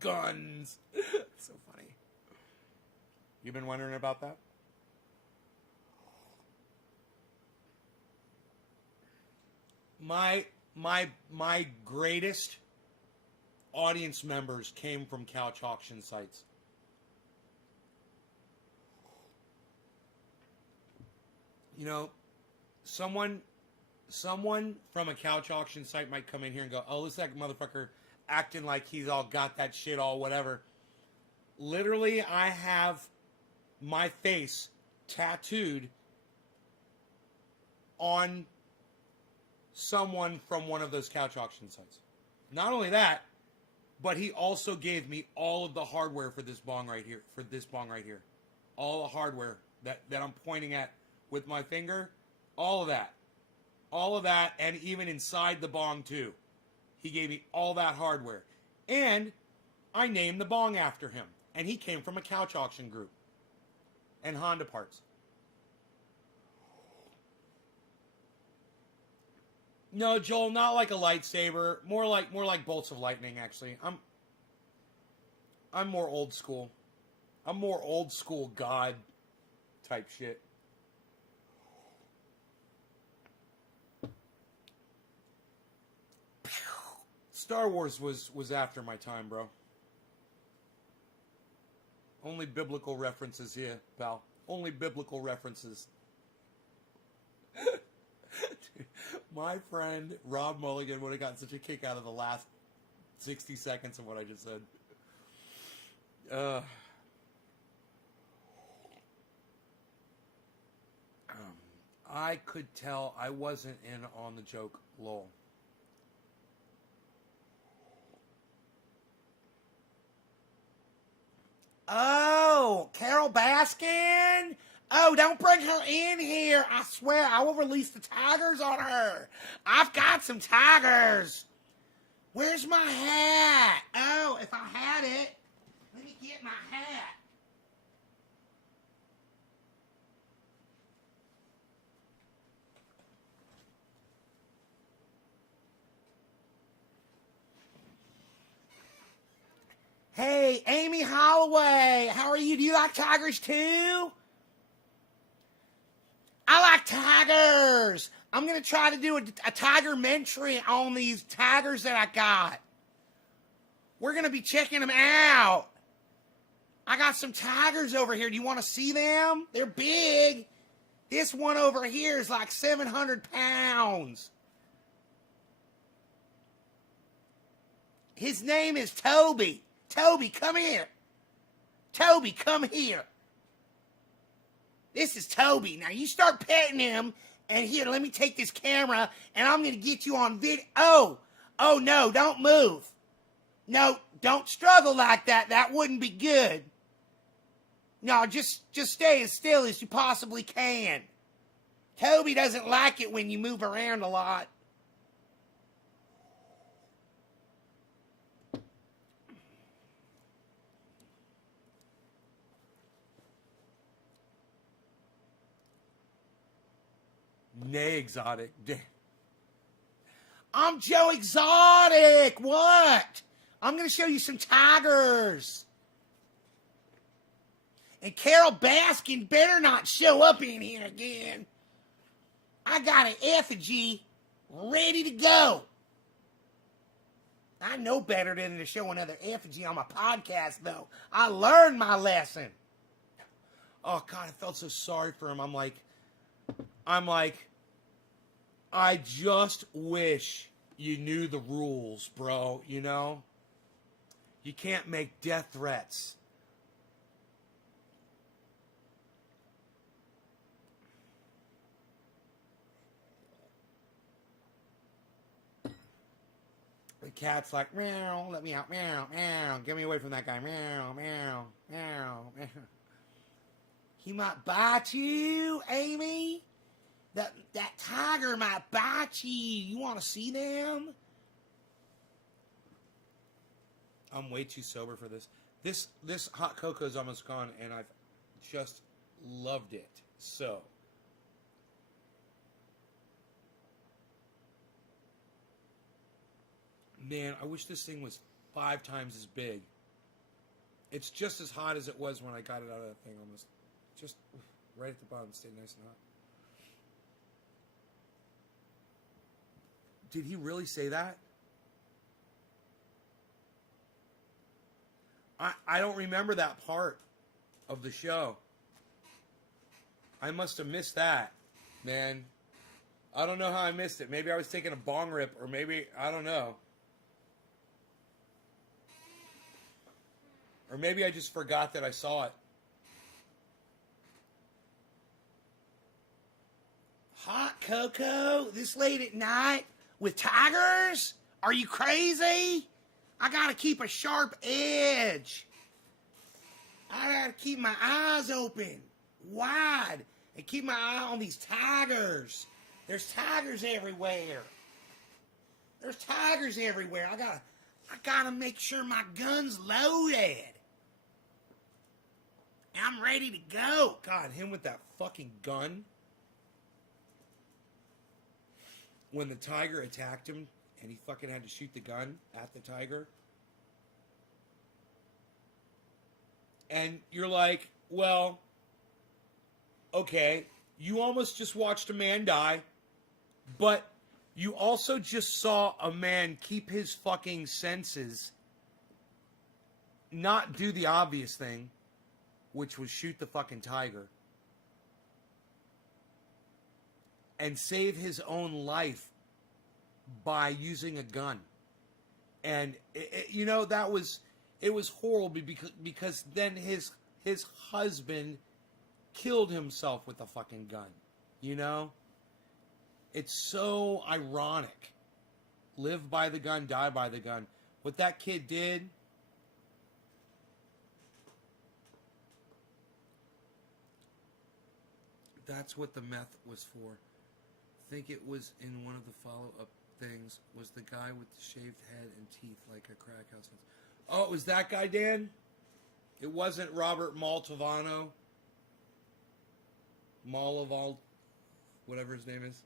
Guns. It's so funny. You've been wondering about that? My greatest audience members came from couch auction sites. Someone from a couch auction site might come in here and go, "Oh, this that motherfucker acting like he's all got that shit all whatever." Literally, I have my face tattooed on someone from one of those couch auction sites. Not only that, but he also gave me all of the hardware for this bong right here. All the hardware that I'm pointing at with my finger. All of that. And even inside the bong too. He gave me all that hardware. And I named the bong after him. And he came from a couch auction group. And Honda parts. No, Joel, not like a lightsaber. More like bolts of lightning, actually. I'm more old school. I'm more old school God type shit. Star Wars was after my time, bro. Only biblical references here, pal. Only biblical references. Dude, my friend Rob Mulligan would have gotten such a kick out of the last 60 seconds of what I just said. I could tell I wasn't in on the joke, lol. Oh, Carol Baskin? Oh, don't bring her in here. I swear, I will release the tigers on her. I've got some tigers. Where's my hat? Oh, if I had it, let me get my hat. Hey, Amy Holloway, how are you? Do you like tigers too? I like tigers. I'm going to try to do a tiger-mentary on these tigers that I got. We're going to be checking them out. I got some tigers over here. Do you want to see them? They're big. This one over here is like 700 pounds. His name is Toby. Toby, come here. Toby, come here. This is Toby. Now you start petting him. And here, let me take this camera. And I'm going to get you on video. Oh, no, don't move. No, don't struggle like that. That wouldn't be good. No, just stay as still as you possibly can. Toby doesn't like it when you move around a lot. Nay, Exotic. I'm Joe Exotic. What? I'm going to show you some tigers. And Carol Baskin better not show up in here again. I got an effigy ready to go. I know better than to show another effigy on my podcast, though. I learned my lesson. Oh, God, I felt so sorry for him. I'm like, I just wish you knew the rules, bro, you know? You can't make death threats. The cat's like, meow, let me out, meow, meow, get me away from that guy, meow, meow, meow, meow. He might bite you, Amy. That tiger might bite you. You want to see them? I'm way too sober for this. This hot cocoa is almost gone, and I've just loved it. So, man, I wish this thing was 5 times as big. It's just as hot as it was when I got it out of that thing, almost. Just right at the bottom, stayed nice and hot. Did he really say that? I don't remember that part of the show. I must have missed that, man. I don't know how I missed it. Maybe I was taking a bong rip, or maybe, I don't know. Or maybe I just forgot that I saw it. Hot cocoa this late at night with tigers? Are you crazy? I gotta keep a sharp edge. I gotta keep my eyes open, wide, and keep my eye on these tigers. There's tigers everywhere. There's tigers everywhere. I gotta make sure my gun's loaded. I'm ready to go. God, him with that fucking gun. When the tiger attacked him and he fucking had to shoot the gun at the tiger. And you're like, well, okay, you almost just watched a man die, but you also just saw a man keep his fucking senses, not do the obvious thing, which was shoot the fucking tiger, and save his own life by using a gun. And you know, it was horrible because then his husband killed himself with a fucking gun. You know, it's so ironic. Live by the gun, die by the gun. What that kid did. That's what the meth was for. I think it was in one of the follow-up things, was the guy with the shaved head and teeth like a crack house. Oh, it was that guy, Dan? It wasn't Robert Maltovano? Malaval, whatever his name is.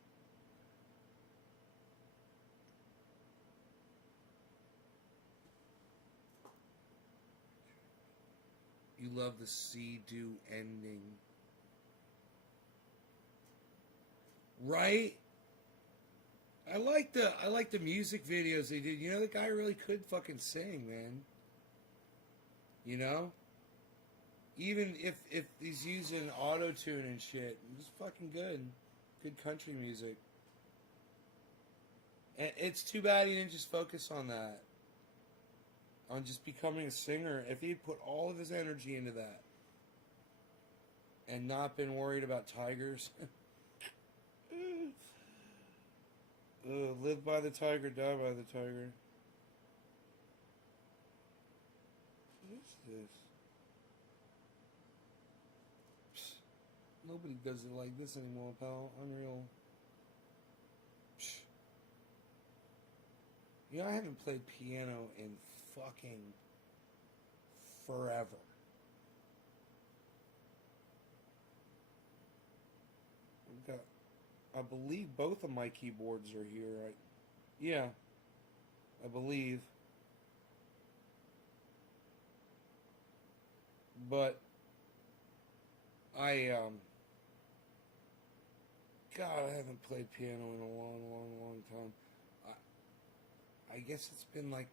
You love the see-do ending. Right? I like the music videos they did. You know, the guy really could fucking sing, man. You know, even if he's using auto tune and shit, it's fucking good. Good country music. And it's too bad he didn't just focus on that, on just becoming a singer. If he'd put all of his energy into that, and not been worried about tigers. Live by the tiger, die by the tiger. What is this? Psst. Nobody does it like this anymore, pal. Unreal. Psst. You know, I haven't played piano in fucking forever. I've got, I believe both of my keyboards are here. Yeah, I believe. But God, I haven't played piano in a long, long, long time. I guess it's been like,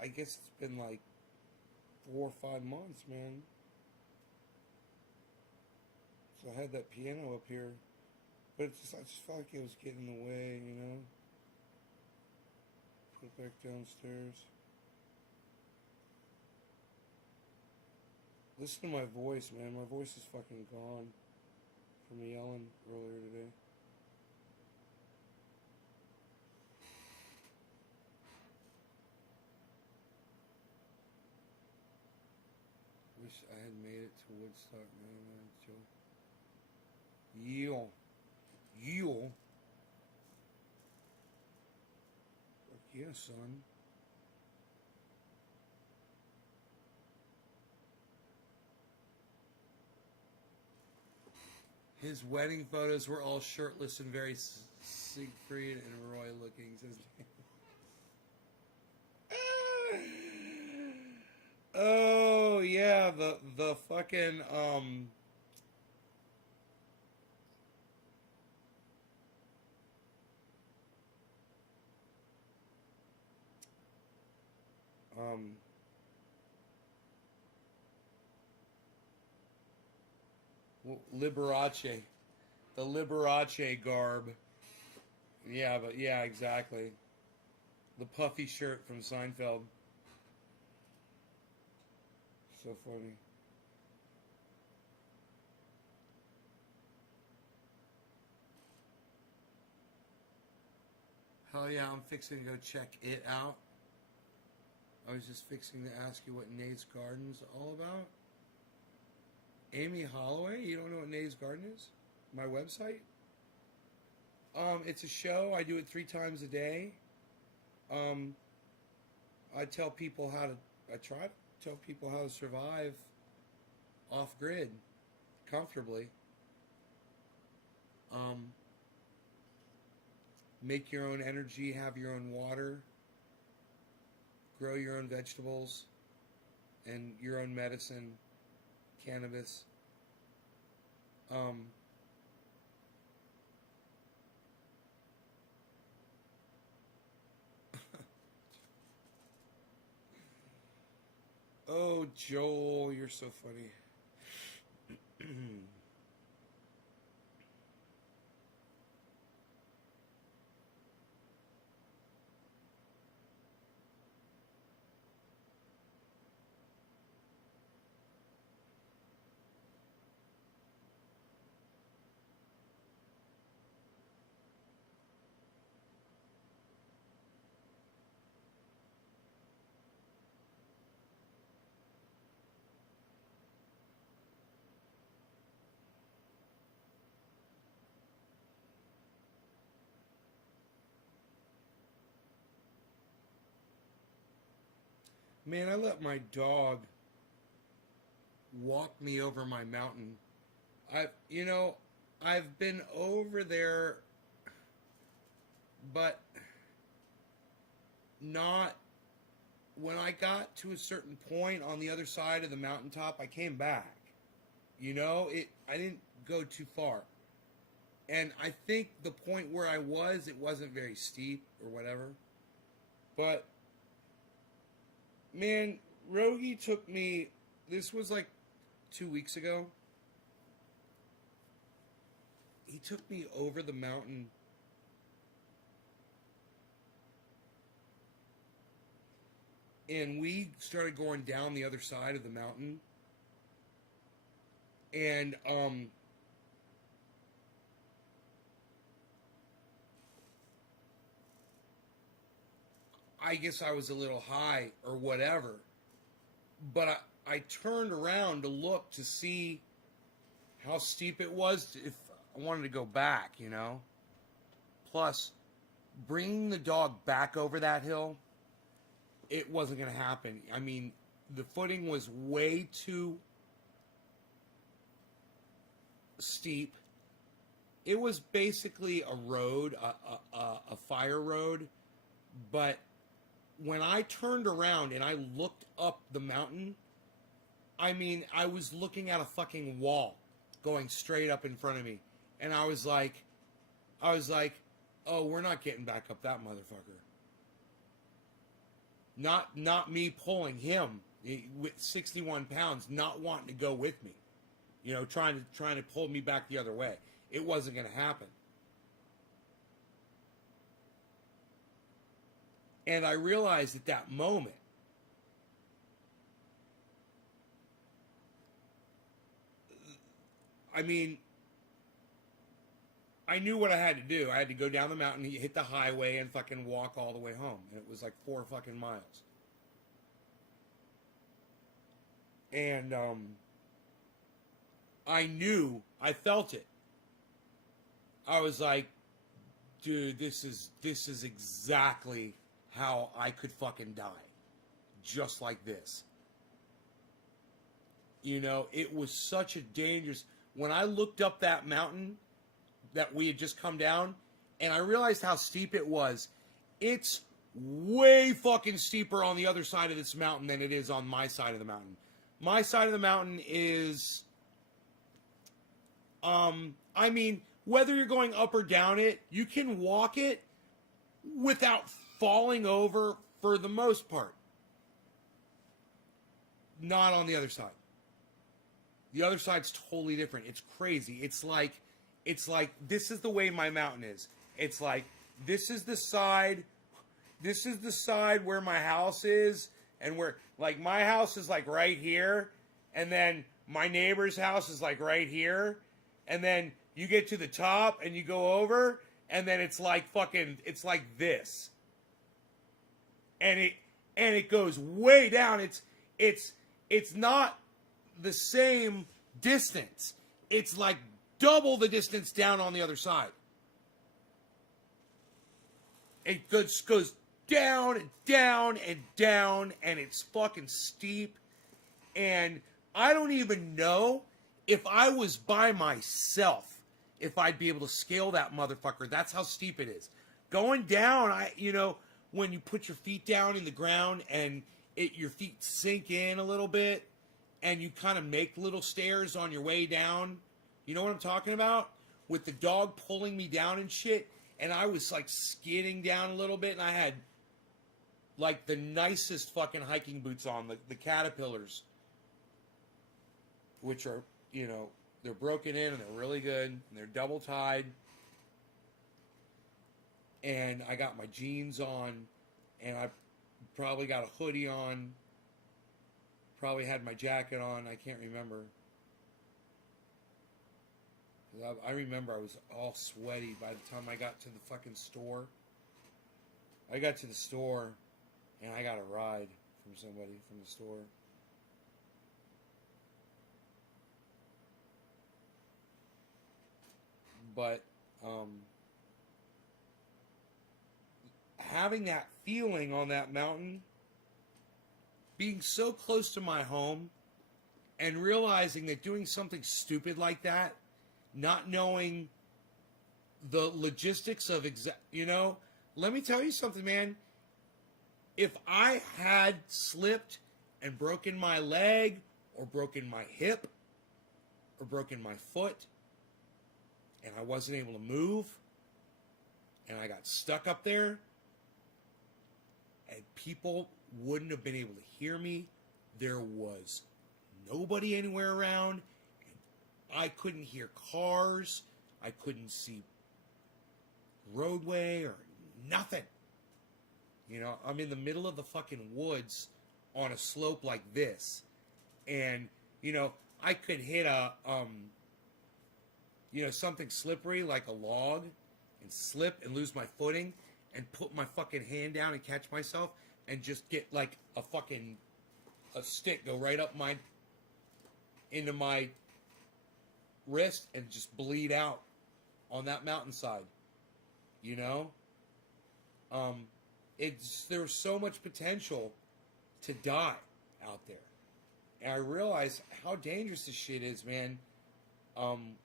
I guess it's been like 4 or 5 months, man. So I had that piano up here, but I just felt like it was getting in the way, you know. Put it back downstairs. Listen to my voice, man. My voice is fucking gone from yelling earlier today. Wish I had made it to Woodstock, man. Joe. Yeel. Yeel. Fuck yeah, son. His wedding photos were all shirtless and very Siegfried and Roy looking. Oh yeah, the fucking um Liberace, the Liberace garb. Yeah, but yeah, exactly. The puffy shirt from Seinfeld. So funny. Hell yeah, I'm fixing to go check it out. I was just fixing to ask you what Nate's Garden's all about. Amy Holloway? You don't know what Nate's Garden is? My website? It's a show. I do it 3 times a day. Um, I tell people how to. I try to tell people how to survive off grid comfortably. Um, make your own energy, have your own water, grow your own vegetables, and your own medicine, cannabis. Um, oh, Joel, you're so funny. Man, I let my dog walk me over my mountain. I've been over there, but not when I got to a certain point on the other side of the mountaintop, I came back. I didn't go too far. And I think the point where I was, it wasn't very steep or whatever. But, man, Rogie took me, this was like 2 weeks ago. He took me over the mountain. And we started going down the other side of the mountain. And, I guess I was a little high or whatever. But I turned around to look to see how steep it was if I wanted to go back, Plus, bringing the dog back over that hill, it wasn't going to happen. I mean, the footing was way too steep. It was basically a road, a fire road, but when I turned around and I looked up the mountain, I mean, I was looking at a fucking wall going straight up in front of me. And I was like, oh, we're not getting back up that motherfucker. Not me pulling him with 61 pounds, not wanting to go with me. Trying to pull me back the other way. It wasn't going to happen. And I realized at that moment, I mean, I knew what I had to do. I had to go down the mountain, hit the highway, and fucking walk all the way home. And it was like 4 fucking miles. And I felt it. I was like, dude, this is exactly how I could fucking die. Just like this. It was such a dangerous... When I looked up that mountain that we had just come down, and I realized how steep it was, it's way fucking steeper on the other side of this mountain than it is on my side of the mountain. My side of the mountain is... I mean, whether you're going up or down it, you can walk it without falling over for the most part. Not on the other side. The other side's totally different. It's crazy. It's like this is the way my mountain is. It's like this is the side where my house is, and where like my house is like right here, and then my neighbor's house is like right here, and then you get to the top and you go over, and then it's like this. And it goes way down. It's not the same distance. It's like double the distance down on the other side. It goes down and down and down, and it's fucking steep. And I don't even know if I was by myself if I'd be able to scale that motherfucker. That's how steep it is. Going down, when you put your feet down in the ground and your feet sink in a little bit, and you kind of make little stairs on your way down. You know what I'm talking about? With the dog pulling me down and shit. And I was like skidding down a little bit, and I had like the nicest fucking hiking boots on, the Caterpillars, which are, they're broken in and they're really good, and they're double tied. And I got my jeans on, and I probably got a hoodie on. Probably had my jacket on. I can't remember. I remember I was all sweaty by the time I got to the fucking store. I got to the store, and I got a ride from somebody from the store. But having that feeling on that mountain, being so close to my home, and realizing that doing something stupid like that, not knowing the logistics of let me tell you something, man. If I had slipped and broken my leg, or broken my hip, or broken my foot, and I wasn't able to move, and I got stuck up there, and people wouldn't have been able to hear me. There was nobody anywhere around. I couldn't hear cars. I couldn't see roadway or nothing. You know, I'm in the middle of the fucking woods on a slope like this. And, you know, I could hit something slippery like a log and slip and lose my footing and put my fucking hand down and catch myself and just get like a stick go right up into my wrist and just bleed out on that mountainside. You know? There's so much potential to die out there. And I realize how dangerous this shit is, man.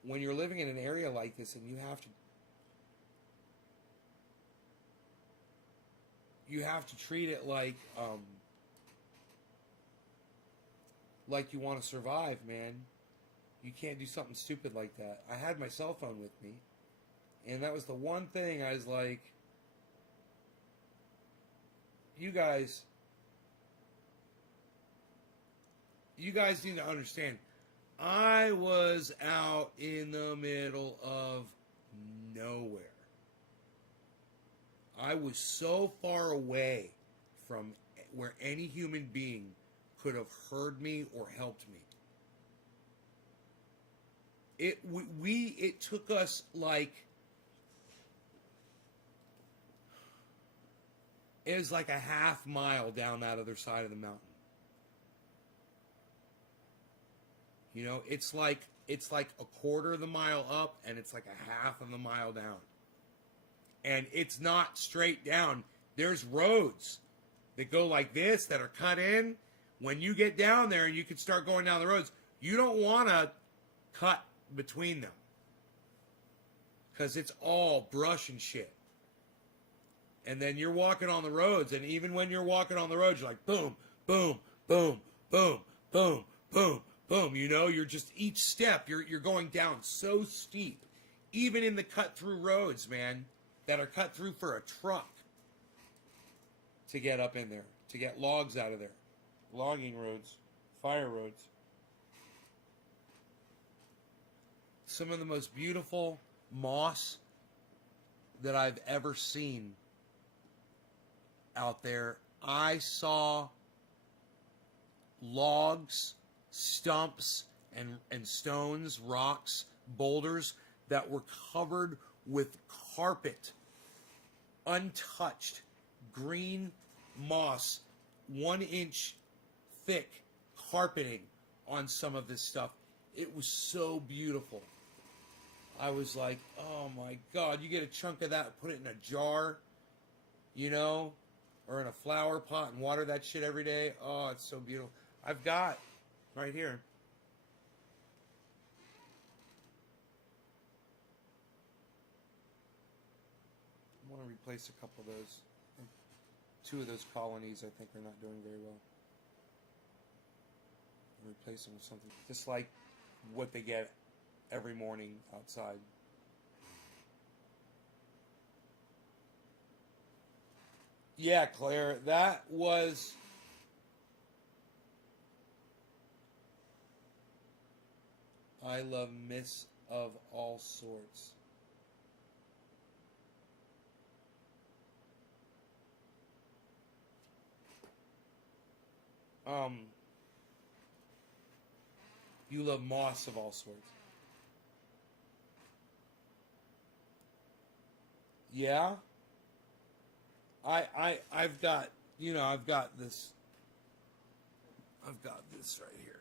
When you're living in an area like this and you have to treat it like you want to survive, man. You can't do something stupid like that. I had my cell phone with me, and that was the one thing I was like, you guys need to understand. I was out in the middle of nowhere. I was so far away from where any human being could have heard me or helped me. It took us like, it was like a half mile down that other side of the mountain. You know, it's like a quarter of the mile up and it's like a half of the mile down. And it's not straight down. There's roads that go like this that are cut in. When you get down there and you can start going down the roads, you don't want to cut between them. Because it's all brush and shit. And then you're walking on the roads, and even when you're walking on the roads, you're like, boom, boom, boom, boom, boom, boom, boom. You know, you're just, each step, you're going down so steep. Even in the cut-through roads, man, that are cut through for a truck to get up in there, to get logs out of there. Logging roads, fire roads. Some of the most beautiful moss that I've ever seen out there. I saw logs, stumps, and stones, rocks, boulders that were covered with carpet, untouched, green moss, 1 inch thick carpeting on some of this stuff. It was so beautiful. I was like, oh my God, you get a chunk of that, put it in a jar, you know, or in a flower pot and water that shit every day. Oh, it's so beautiful. I've got right here. I want to replace a couple of those. 2 of those colonies I think are not doing very well. Replace them with something just like what they get every morning outside. Yeah, Claire, that was... I love myths of all sorts. You love moss of all sorts. Yeah? I've got, you know, I've got this right here.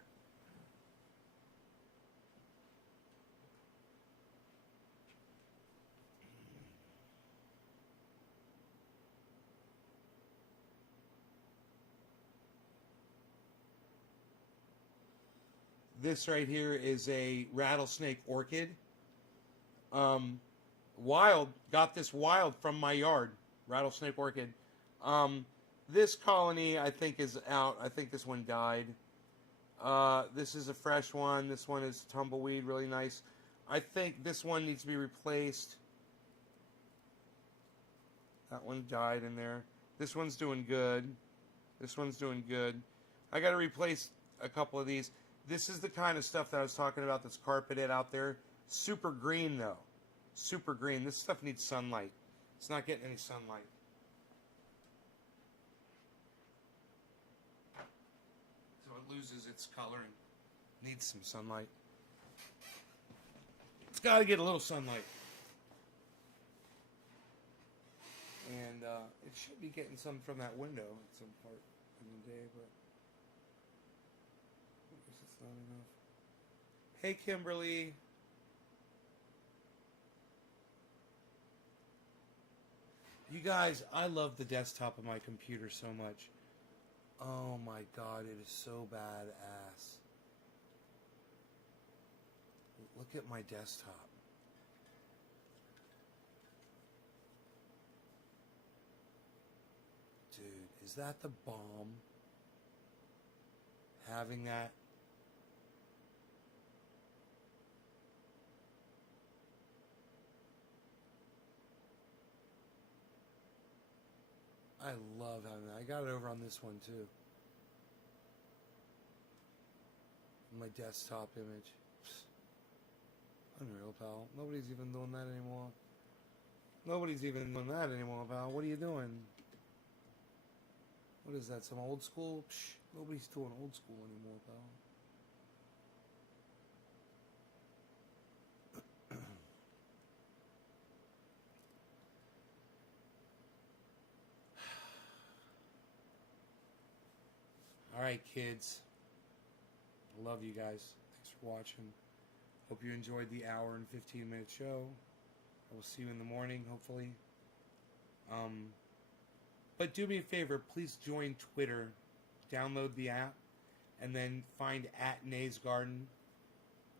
This right here is a rattlesnake orchid. Wild, got this wild from my yard. Rattlesnake orchid. This colony I think is out. I think this one died. This is a fresh one. This one is tumbleweed, really nice. I think this one needs to be replaced. That one died in there. This one's doing good. This one's doing good. I got to replace a couple of these. This is the kind of stuff that I was talking about that's carpeted out there. Super green, though. Super green. This stuff needs sunlight. It's not getting any sunlight. So it loses its color and needs some sunlight. It's got to get a little sunlight. And it should be getting some from that window at some part in the day, but I guess it's not enough. Hey, Kimberly. You guys, I love the desktop of my computer so much. Oh my god, it is so badass. Look at my desktop. Dude, is that the bomb? Having that. I love having that. I got it over on this one too. My desktop image. Psst. Unreal, pal. Nobody's even doing that anymore. Nobody's even doing that anymore, pal. What are you doing? What is that? Some old school? Psh, nobody's doing old school anymore, pal. Alright, kids. I love you guys. Thanks for watching. Hope you enjoyed the hour and 15-minute show. I will see you in the morning, hopefully. But do me a favor, please join Twitter. Download the app, and then find @NaysGarden,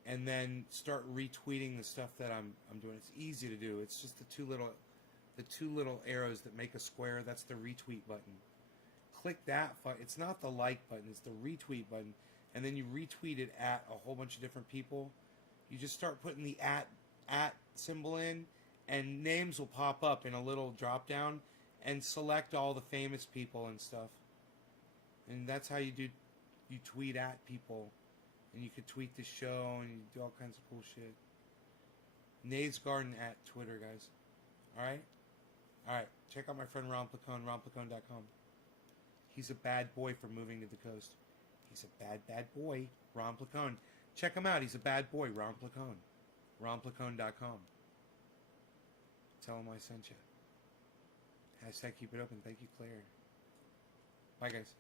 and then start retweeting the stuff that I'm doing. It's easy to do. It's just the two little arrows that make a square. That's the retweet button. Click that. It's not the like button. It's the retweet button, and then you retweet it at a whole bunch of different people. You just start putting the at symbol in, and names will pop up in a little drop down, and select all the famous people and stuff. And that's how you tweet at people, and you could tweet the show, and you do all kinds of cool shit. Nays Garden at Twitter, guys. Alright, check out my friend Ron Placone, ronplacone.com. He's a bad boy for moving to the coast. He's a bad boy, Ron Placone. Check him out. He's a bad boy, Ron Placone. ronplacone.com. Tell him I sent you. # keep it open. Thank you, Claire. Bye, guys.